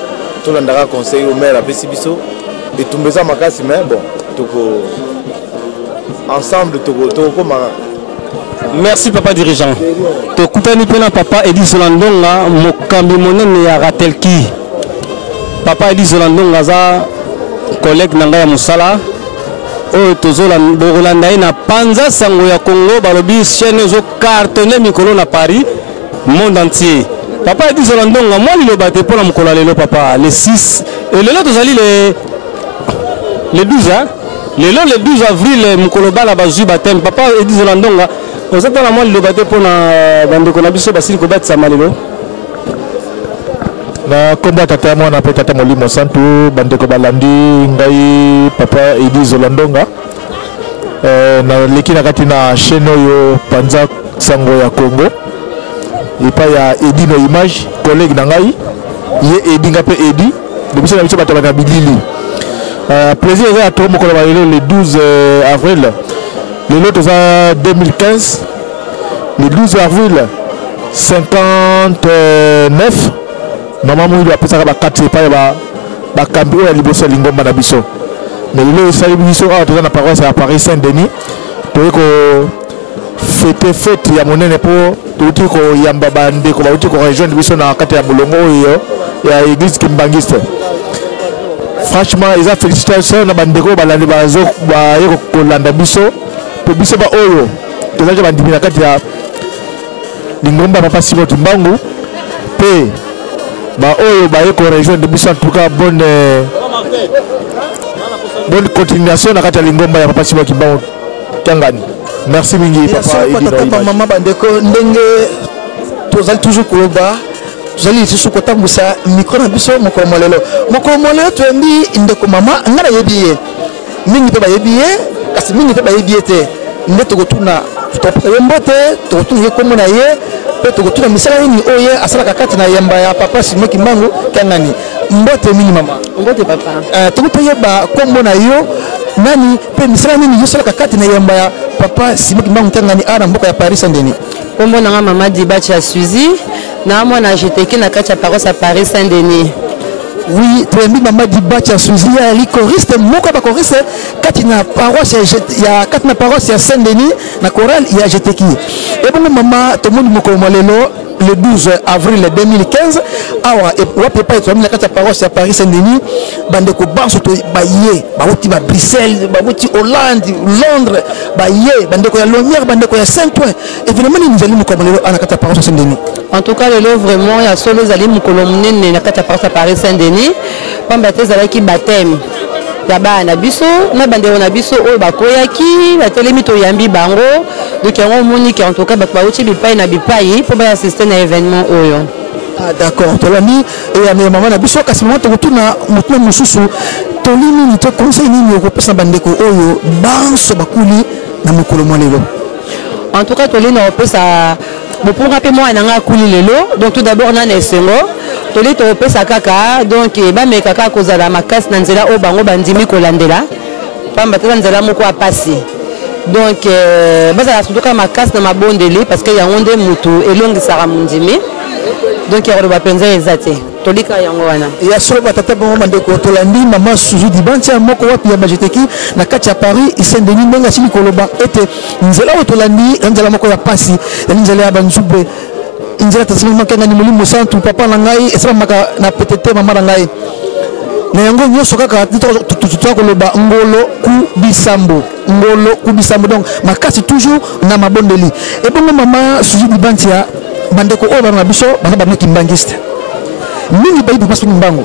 tolandaka conseil o maire apesi biso etumba eza makasi mais bon toko ensemble tokokoma. Merci papa dirigeant. Tokutani pena papa Edi Zolandonga mokambi monene ya Ratelki. Papa Edi Zolandonga za collègue nanga ya musala. Oyo tozolanda na panza sango ya Congo balobi chaîne zo cartonné mikolo na Paris monde entier. Papa Edi Zolandonga moi liloba te pona mokolo lelo papa le 6 et lelo tozali le 12 hein. Lelo le 12 avril mokolo bala bazui batem papa Edi Zolandonga. Vous êtes dans la moelle de bataille pour la bande de Konabiso, Basile Kobat Samalelo. Na combat tata moi na tata Molimo Santo, bande ko balandi ngai papa Edi Zolandonga. Na leki na kati na chaîne yo panza sango ya Congo. Et pas ya Edi no image, collègue na ngai. Ye Edi ngape Edi, de biso na biso bataba na bilili. Plaisir à tout mon le 12 avril. Le lot est 2015, le 12 avril 59. Normalement, il a passé à 4 pas à Cambio et Liboso Lingomba Nabiso. Mais le Salibiso a été dans la paroisse à Paris Saint-Denis. Pour que fête, il y a mon nez pour tout que Yamba Bande, qu'on va rejoindre Biso dans la carte à Boulongo et à l'église Kimbangiste. Franchement, ils ont félicitations à Bandeko, Balandi Bazo, Kolanda Biso. Pour biso ba oyo tozaje bandimina kati ya Lingomba papa Simon Kimbangu pe ba oyo ba yeko rejoindre biso en tout cas bonne continuation na kati ya Lingomba ya papa Simon Kimbangu Kangani. Merci mingi papa Papa maman bandeko ndenge tozali toujours koloba tozali lisusu kotambusa micro na biso mokolo molelo toyebi ndeko mama ngana yebiye mingi pe ba yebiye kasi mingi pe ba yebiye te nde tokotuna topesa ye mbote tokotuna ye kombo na ye pe tokotuna misala nini oyo asalaka kati na yemba ya papa Simon Kimbangu Kangani mbote mingi mama mbote papa tokotayeba kombo na yo nani pe misala nini yo salaka kati na yemba ya papa Simon Kimbangu Kangani ana mboka ya Paris Saint-Denis. Kombo na mama Dibachi ya Suzy na mwana jeteki na kati ya paroisse à Paris Saint-Denis. Oui, tu maman Dibachi ya Suzy ya li choriste moko ba choriste kati na paroisse ya kati na paroisse ya Saint-Denis na chorale ya jeteki. Et bon maman to monde moko molelo le 12 avril 2015 awa wa papa to na kati ya paroisse ya Paris Saint-Denis bande ko banso to baye ba wuti ba Bruxelles ba wuti Hollande Londres baye bande ko ya Lonière bande ko ya Saint-Ouen évidemment ni nzali moko molelo ana kati ya paroisse ya Saint-Denis. En tout cas, le lot vraiment, il y a solo zali mukolomne na kati ya paroisse à Paris Saint-Denis. Pamba te zalaki baptême. Ya ba na biso, na bandero na biso oyo bakoyaki, ba telemi to yambi bango. Donc yango moni ki en tout cas ba uti bipai na bipai pour ba assister na événement oyo. Ah d'accord, tolami et ya maman na biso kasi maman to tuna mutuna mususu. Tolimi ni to conseil nini ko pesa bandeko oyo banso bakuli na mukolomo lelo. En tout cas, tolina opesa pour rappeler moi nanga kuli lelo donc tout d'abord na nesengo toli to pesa kaka donc ba me kaka kozala makasi na nzela o bango bandimi kolandela pamba tata nzela moko apasi donc bazala sutuka makasi na mabondeli parce que yango nde mutu elongisaka mundimi donc ya roba penza ezate tolika yango wana ya solo batata bango mandeko tolandi mama Suzy Dibachi moko wapi ya majeteki na kati ya Paris Saint-Denis ndenga sini koloba ete nzela o tolandi nzela moko ya pasi nzela ya banzube nzela tasima Kangani Molimo Santo papa na ngai esaba maka na petete mama na ngai na yango nyoso kaka tuto koloba ngolo ku bisambo donc makasi toujours na mabondeli et bon mama Suzy Dibachi bandeko oyo bana biso bana bana kimbangiste mingi bayi papa Kimbangu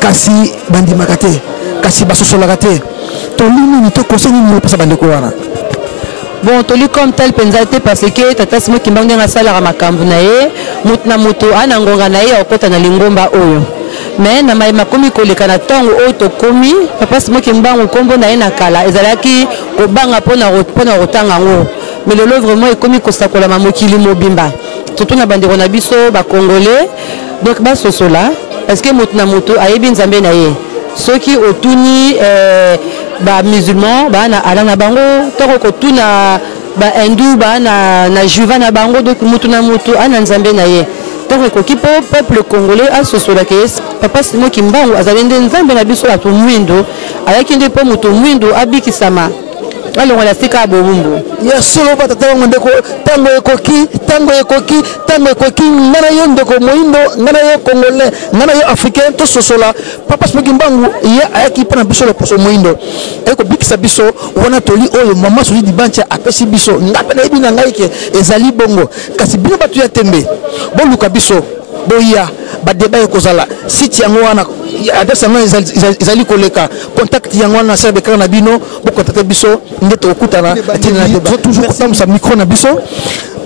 kasi bandimaka te kasi basosolaka te tolini ni to conseil ni pesa bandeko wana. bon toli comme tel penzate parce que tata simo kimbangu nga sala makambu na ye mutu na mutu ana ngonga na ye okota na lingomba oyo mais na mai makomi koleka na tongo oyo tokomi papa simo kimbangu kombo na ye na kala ezalaki kobanga pona rotanga ngo mais lelo vraiment ekomi kosakola mamokili mobimba surtout na bandeko na biso ba congolais donc ba sosola parce que mutu na mutu ayebi nzambe na ye soki otuni ba musulman ba na ala na bango toko kotuna ba hindu ba na juva na bango donc mutu na mutu ana nzambe na ye donc ekoki po peuple congolais asosola ke papa Simo Kimbangu azali nde nzambe na biso bato mwindo ayaki nde po mutu mwindo abikisama alors la sika bomumbu ya solo batata wango ndeko tango ekoki ngana yo ndeko moindo ngana yo congolais ngana yo africain to sosola papa Simo Kimbangu ya ayaki pana biso le poso moindo eko bikisa biso wana toli oyo mama soli di bancha apesi biso ngape na ebina ngai ke ezali bongo kasi bino batu ya tembe boluka biso boya ba débat ekozala site yango wana adresse yango ezali koleka contact yango wana serbe kana na bino bokontakte biso nde tokutana atina débat toujours kotambusa micro na biso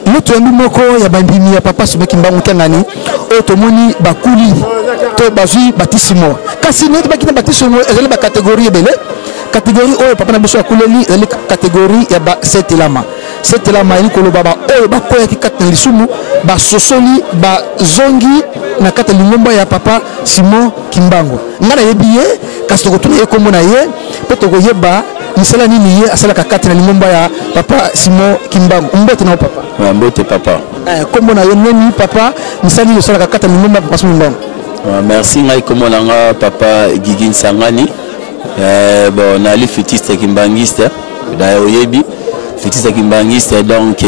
moto yambi moko ya bandimi ya papa Simo Kimbangu tangani oyo tomoni bakuli to bazwi batisimo kasi neti bakina batisimo ezali ba catégorie ebele catégorie oyo papa na biso akuleli ezali catégorie ya ba setelama setelama eli koloba ba oyo bakoyaki kati na lisumu basosoli bazongi na kati ya lingomba ya papa Simo Kimbangu ngana yebi ye kasi tokotuna ye kombo na ye mpe tokoyeba misala nini ye asalaka kati na lingomba ya papa Simo Kimbangu mbote na papa mbote papa kombo na ye nini papa misala nini asalaka kati na lingomba ya papa Simo Kimbangu merci ngai kombo na nga papa Gigi Nsangani bon nali fétiste kimbangiste da oyebi fétiste kimbangiste donc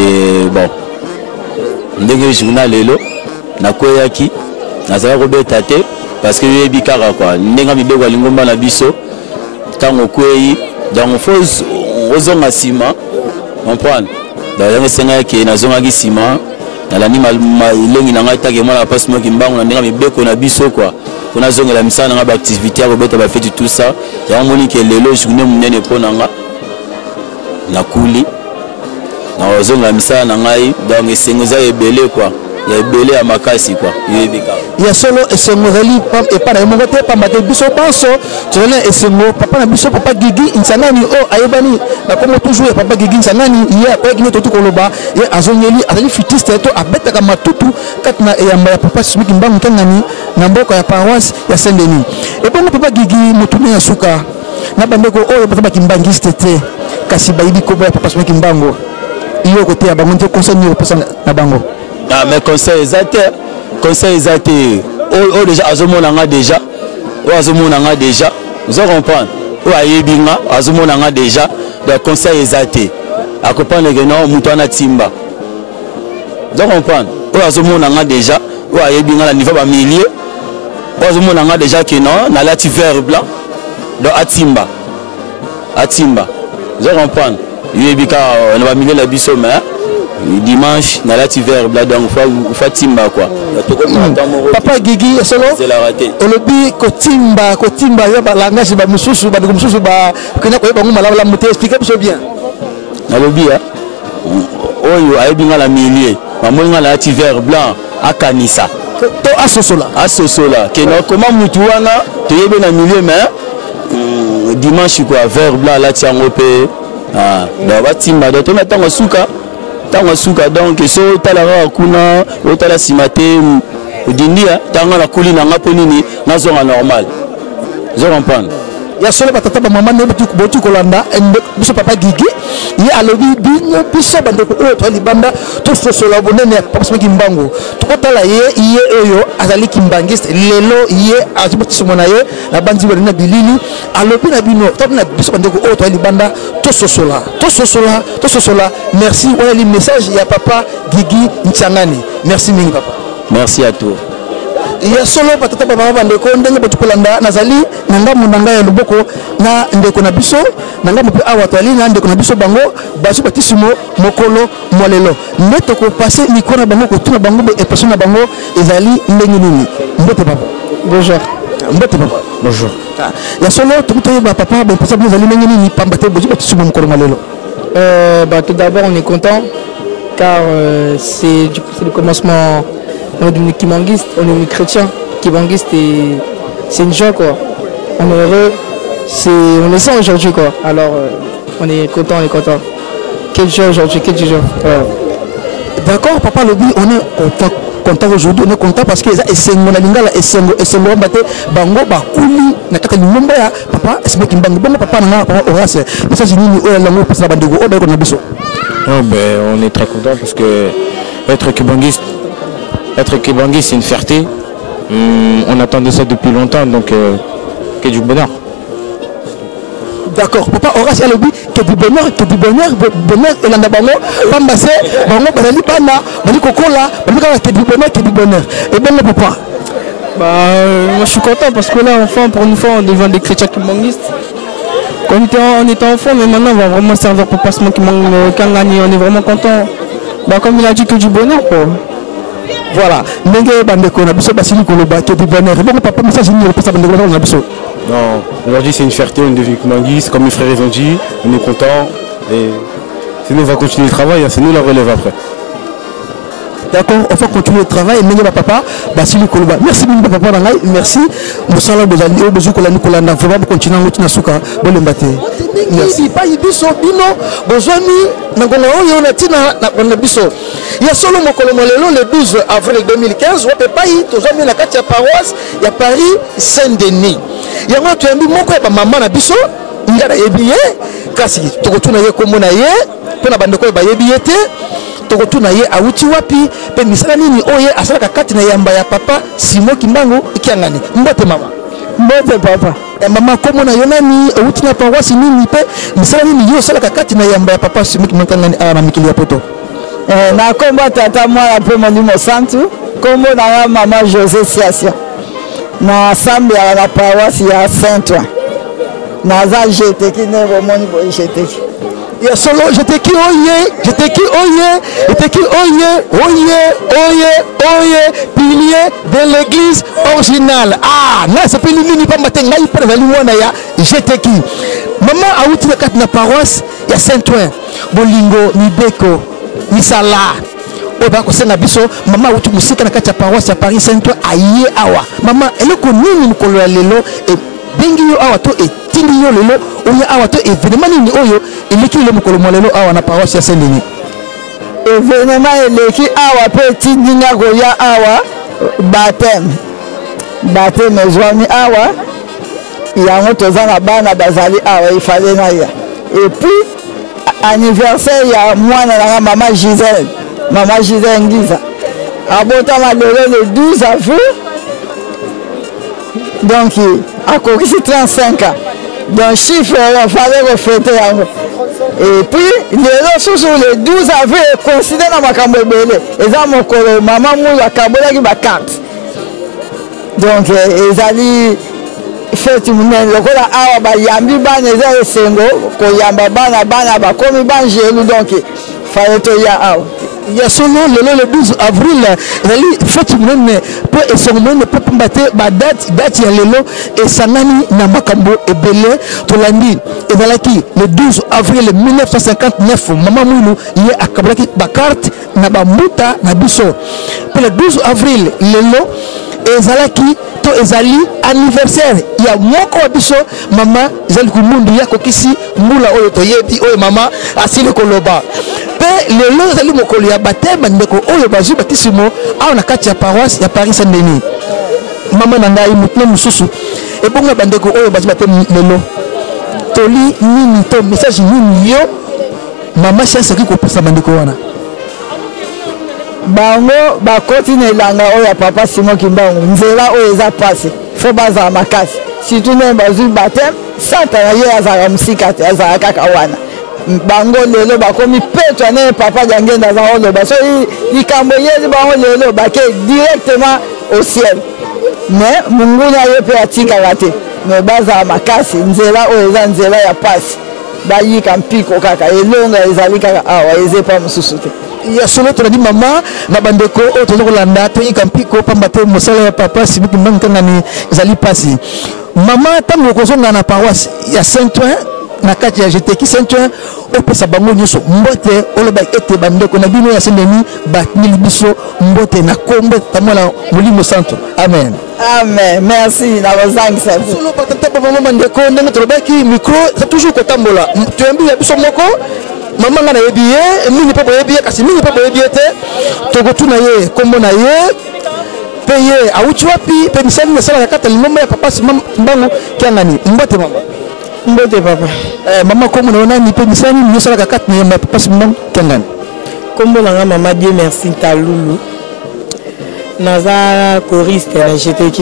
bon ndenge journal lelo nakoyaki nazala kobeta te parce que oyebi kaka quoi ndenga mibeko ya lingomba na biso tango kwei donc faut ozonga sima comprendre donc yango senga ke nazongaki sima nalani malengi na ngai take mwana papa Simo Kimbangu na ndenga mibeko na biso quoi on a zongé la mission dans l'activité à Robert a fait tout ça il y a un moment que les loges nous menent pour nanga na kuli na zongé la mission na ngai donc c'est nous a belé quoi il y a belé à makasi quoi il y a solo et c'est morali et pas mon côté pas maté biso penso tu vois et c'est mon papa na biso papa Gigi Nsangani oh ayebani na comme toujours papa Gigi Nsangani il y a quoi qui nous tout koloba et azongeli azali futiste to abeta kama tutu katna et ya papa Simo Kimbangu tangani na mboko ya paroisse ya Saint-Denis et bon papa Gigi mutune ya suka na bandeko oyo papa Kimbangiste te kasi bayibi ko papa Simo Kimbangu iyo côté ya bango te conseil ni opesa na bango ah mais conseil exact oh déjà azomonanga déjà vous comprenez oh ayebinga azomonanga déjà le conseil exact à comprendre que non mutana timba vous comprenez oh azomonanga déjà oh ayebinga na niveau ba milieu oh azomonanga déjà que non na lati vert blanc donc atimba vous comprenez yebika na ba milieu la biso mais dimanche na lati vert blanc donc faut timba quoi papa Gigi solo olobi kotimba ya ba langage ba mususu ba mususu ba kena ko ba nguma la muté expliquer biso bien nalobi oyo ayebinga la milieu mamolinga la lati vert blanc akanisa to asosola que non comment mutu wana to yebe na milieu mais dimanche quoi vert blanc lati yango pe donc ba timba donc to metango suka donc so talara kuna otala simate odindia tanga na kuli na ngapo nini nazonga normal je comprends ya solo batata ba mama ne botu kolanda biso papa Gigi ye alobi bino biso bandeko oyo to libanda to sosola bonene ya papa Simo Kimbangu tokotala ye oyo azali kimbangiste lelo ye aziboti mona ye na bandi na bilili alobi na bino to na biso bandeko oyo to libanda to sosola merci wala li message ya papa Gigi Nsangani merci mingi papa merci à toi ya solo batata baba bandeko ndenge botukolanda nazali nanga munanga ya luboko na ndeko na biso nanga mpe awa twali na ndeko na biso bango basu batisimo mokolo molelo neto ko passer micro na bango ko tuna bango e personne na bango ezali ndenge nini mbote papa bonjour mbote papa bonjour ya solo tukutoye ba papa ba pesa bizali ndenge nini pambate boju batisimo mokolo molelo Tout d'abord, on est content car c'est le commencement. On est devenu kibanguiste, on est devenu chrétien. Kibanguiste, c'est une joie quoi. On est heureux, on le sent aujourd'hui quoi. Alors on est content, Quel jour aujourd'hui, quel jour. D'accord, papa Lobi, on est content aujourd'hui, on est content parce que c'est mon lingala et c'est mon bateau bango bakuli na kata nyumba ya papa c'est qui bango bon papa na papa Horace mais ça c'est nini o lango parce que bandego o ba ko na biso. On est très content parce que être kibanguiste c'est une fierté. On attendait ça depuis longtemps donc que du bonheur. D'accord, papa Horace Alobi, que du bonheur et l'anda bango, pambassé, bango, bazali pana, bali kokola, bali que du bonheur. Et bien le papa. Moi je suis content parce que là enfin pour une fois on devient des chrétiens kibanguistes. Quand on était enfant mais maintenant on va vraiment servir pour passement qui gagné, on est vraiment content. Comme il a dit que du bonheur quoi. Voilà, Nenge Bandeko na biso basili koloba que du bonheur. Bon papa mais ça c'est une passe Bandeko na biso. Non, aujourd'hui c'est une fierté, on devient kibanguiste, comme mes frères ont dit, on est content et c'est nous on va continuer le travail, c'est nous la relève après. D'accord, on va continuer le travail. Papa, Basili Koloba. Merci beaucoup papa Nangai, merci. Moussala Bozali, Obezukola Nicola, on va continuer à Nasuka, bon le matin. Merci. Pas Ibiso, Bino, Bozwani, Nangona, on a tina na biso. Il y a seulement le 12 avril 2015, on peut pas y, tous amis la carte paroisse, il y a Paris, Saint-Denis. Il y a un tu as mis mon quoi, maman na biso, il y a des billets, kasi, tu retournes à comme na ye, pour la bande de quoi, il y a billets. Tokotuna ye awuti wapi pe misala nini oye asala kati na yamba ya papa Simo Kimbangu ikiangani mbote mama mbote papa mama komo na yonani awuti na paroisse nini pe misala nini yo sala kati na yamba ya papa Simo Kimbangu na mikili ya poto na kombo tata mwana pe monimo santu kombo na mama José Siasia na sambi ya la paroisse ya Saint-Ouen na za jete ki ne bomoni bo jete ki. Il y a solo, j'étais qui pilier de l'église originale. Ah, là c'est pas l'uni pas matin, là il parle de ya, j'étais qui. Maman a outil de la paroisse, il y a Saint-Ouen, Bolingo, Nibeko, Nisala. Oba ko senga biso, maman a outil musika na kati ya paroisse à Paris Saint-Ouen aye awa. Maman, elle est connue ni ko lelo et bengi yo awa to et tindi yo lelo oya awa to événement nini oyo eleki le mokolo molelo awa na paroisse ya Saint-Denis événement eleki awa pe tindi nya goya awa baptême ezwami awa yango toza na bana bazali awa ifale na ya et puis anniversaire ya mwana na mama Gisèle Ngiza abotama le 12 avril donc à quoi c'est 35 ans donc chiffre il fallait refléter et puis le 12 avril considéré dans ma cambo belé et ça mon collègue maman moula kabola qui ba carte donc ils allaient faire tout le monde le kola awa ba yambi bana za esengo ko yamba bana ba komi banjelu donc fallait to ya awa. Il y a seulement le 12 avril, il faut que peut et son monde peut combattre la date il y a le et Sanani Namakambo et Belé Tolandi et voilà qui le 12 avril 1959 maman Moulou il y a Kablaki Bakart Nabamuta Nabiso. Le 12 avril le Zalaki to ezali anniversaire ya moko biso mama ezali kumundu ya kokisi mbula oyo toyebi oyo mama asili koloba pe lelo ezali mokolo ya batema ndeko oyo bazu batisimo awa na kati ya paroisse ya Paris Saint-Denis mama na ngai mutne mususu ebonga bandeko oyo bazu batema lelo toli nini to message nini yo mama chance ki kopesa bandeko wana bango bakoti na elanga oyo ya papa Simo Kimbangu nzela oyo eza pasi fo bazala makasi surtout ne bazwi bateme santa na ye azala musika te azala kaka wana bango lelo bakomi petwa ne papa jangenda za oloba so likambo yeli bango lelo bake directement au ciel mais munguna ye pe atikaka te mais bazala makasi nzela oyo eza nzela ya pasi bayika mpiko kaka elonga ezali kaka awa eze pa mosusu te. Ya solo to di mama na bandeko o to kolanda to ikampiko pambate mosala ya papa Simo Kimbangu ngani ezali pasi mama tango kozonga na paroisse ya Saint-Ouen na kati ya JT qui Saint-Ouen opesa bango nyonso mbote oloba ete bandeko na bino ya Saint-Denis batmili biso mbote na kombe tamola Molimo Santo. Amen. Amen. Merci na bazangi sa. Solo patata papa mama ndeko ndenge tolobaki micro c'est toujours kotambola. Tu ambi ya biso moko mama nga na yebiye mini papa yebiye kasi mini papa yebiye te tokotuna ye kombo na ye paye auti wapi pe misali na sala kata lingomba ya papa mbango kiangani mbote mama. Mbote papa. Maman comme on a ni pe misali ni sala kata na papa mbango kiangani. Kombo na mama Dieu merci Talulu. Naza choriste na JTK.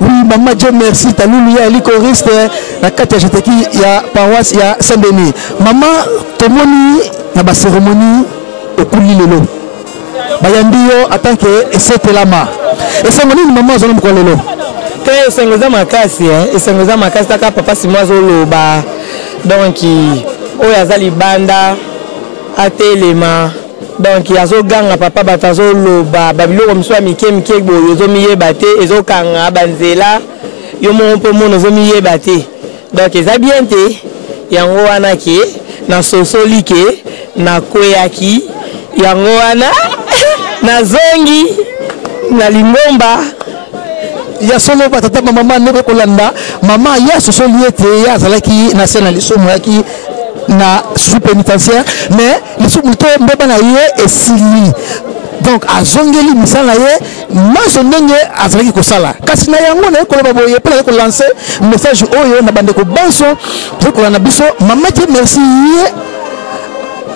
Oui, maman Dieu merci Talulu ya li choriste na kati ya JTK ya paroisse ya Saint-Denis. Maman tomoni na ba cérémonie okuli lelo. Bayambio en tant que c'était lama. Et c'est mon maman zone ko lelo. Te sengoza makasi et sengoza makasi taka papa Simon zoloba. Donc oyo azali banda atelema. Donc yazo ganga papa batazo loba babilo mswa mike boyo zo miye bate ezo kanga banzela yo mo mpo mono zo miye bate. Donc eza bien te yango wana ke na sosoli ke na koyaki yango wana na zongi na lingomba ya solo batata mama nebe kolanda mama ya sosoli ete ya zalaki na sena lisomo yaki na sous pénitentiaire mais les sous muto mbeba na ye esili donc azongeli misala ye maso ndenge azalaki kosala kasi na yango na koloba boye pela ko lancer message oyo na bandeko banso pour ko na biso mama Dieu merci ye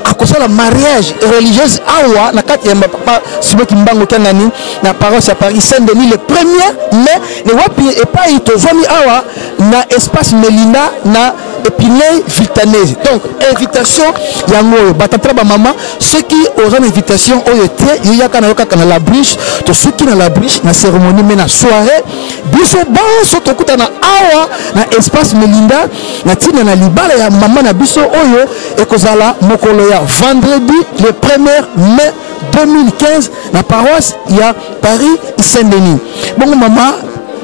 akosala mariage religieuse awa na kati ya papa Simon Kimbango kanani na paroisse à Paris Saint-Denis le 1er mai ne wapi et pas itozomi awa na espace Melinda na Épinay Vitaneuse. Donc invitation yango batatra ba maman ceux qui auront invitation oyo te yaka na yoka na la briche to ceux qui na la briche na cérémonie mais na soirée biso banso to kuta na awa na espace Melinda na tina na libala ya maman na biso oyo ekozala mokolo ya vendredi le 1er mai 2015 na paroisse ya Paris Saint-Denis. Bon maman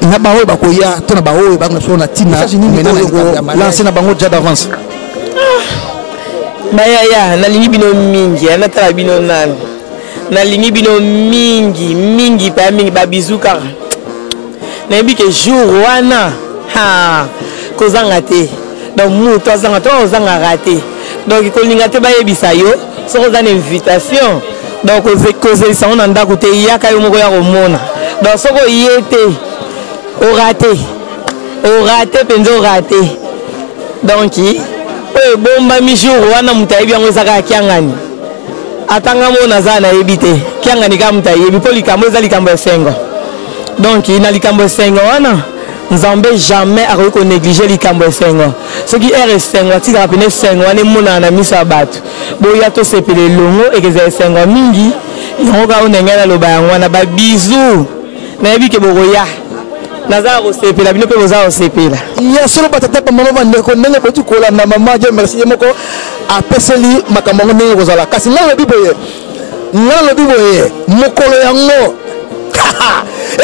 na baoyo bakoya to na baoyo bakona na tina lancer na bango déjà d'avance. Baya na lingi bino mingi na tala bino nan na lingi bino mingi pa mingi ba bizuka na yebi ke jour wana ha kozanga te donc muto azanga to ozanga raté donc ko linga te ba yebisa yo so kozana invitation donc ozekoze sa on ndako te yaka yo moko ya komona donc soko yete au raté penzo raté donc bomba mi jour wana mutayebi yango ezaka kiangani atanga mona zana yebite kiangani ka mutayebi po likambo ezali likambo ya sengo donc na likambo ya sengo wana nzambe jamais a ko négliger likambo ya sengo ce qui est sengo tika rapene sengo wana mona na misa bato boya to sepele longo ekeza sengo mingi yango ka onengela loba yango wana ba bisou na yebike bokoya naza osepela bino pe boza osepela ya solo batata pa mama bandeko ndenge boti kola na mama Dieu merci moko apeseli makambo ndenge kozala kasi ngalo biboye mokolo yango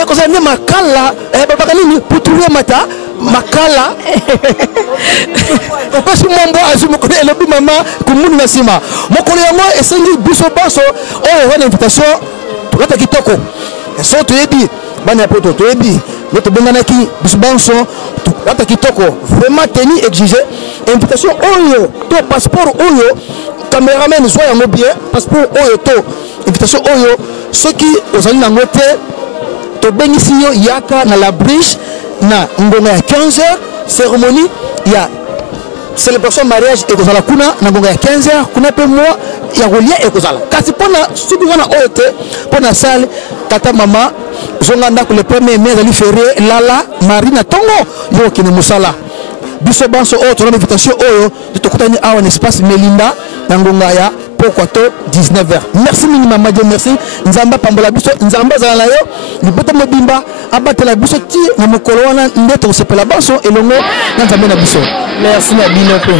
e kozala ne makala babaka nini putulia mata makala opasi mombo azu mokolo elobi mama kumuni na sima mokolo yango esengi biso baso oyo wana invitation tokata kitoko so toyebi bana poto toyebi notre benganaki bisbanso ata kitoko vraiment tenu exiger invitation oyo to passeport oyo cameraman soit yango bien passeport oyo to invitation oyo ceux qui ozali nango te to bengisi yo yaka na la briche na ngonga ya 15h cérémonie ya célébration mariage ekozala kuna na ngonga ya 15h kuna pe moi ya kolia ekozala kasi pona subi wana oyo te pona salle tata mama zonga ndako le 1er mai ezali férié lala marina tongo yo kine musala biso banso oyo tona invitation oyo tokutani awa na espace Melinda na ngonga ya pokwa to 19h. Merci mingi mama Dieu merci nzamba pambola biso nzamba zala na yo libota mobimba abatela biso ti na mokolo wana ndeto sepela banso elongo na nzambe na biso. Merci na bino pe.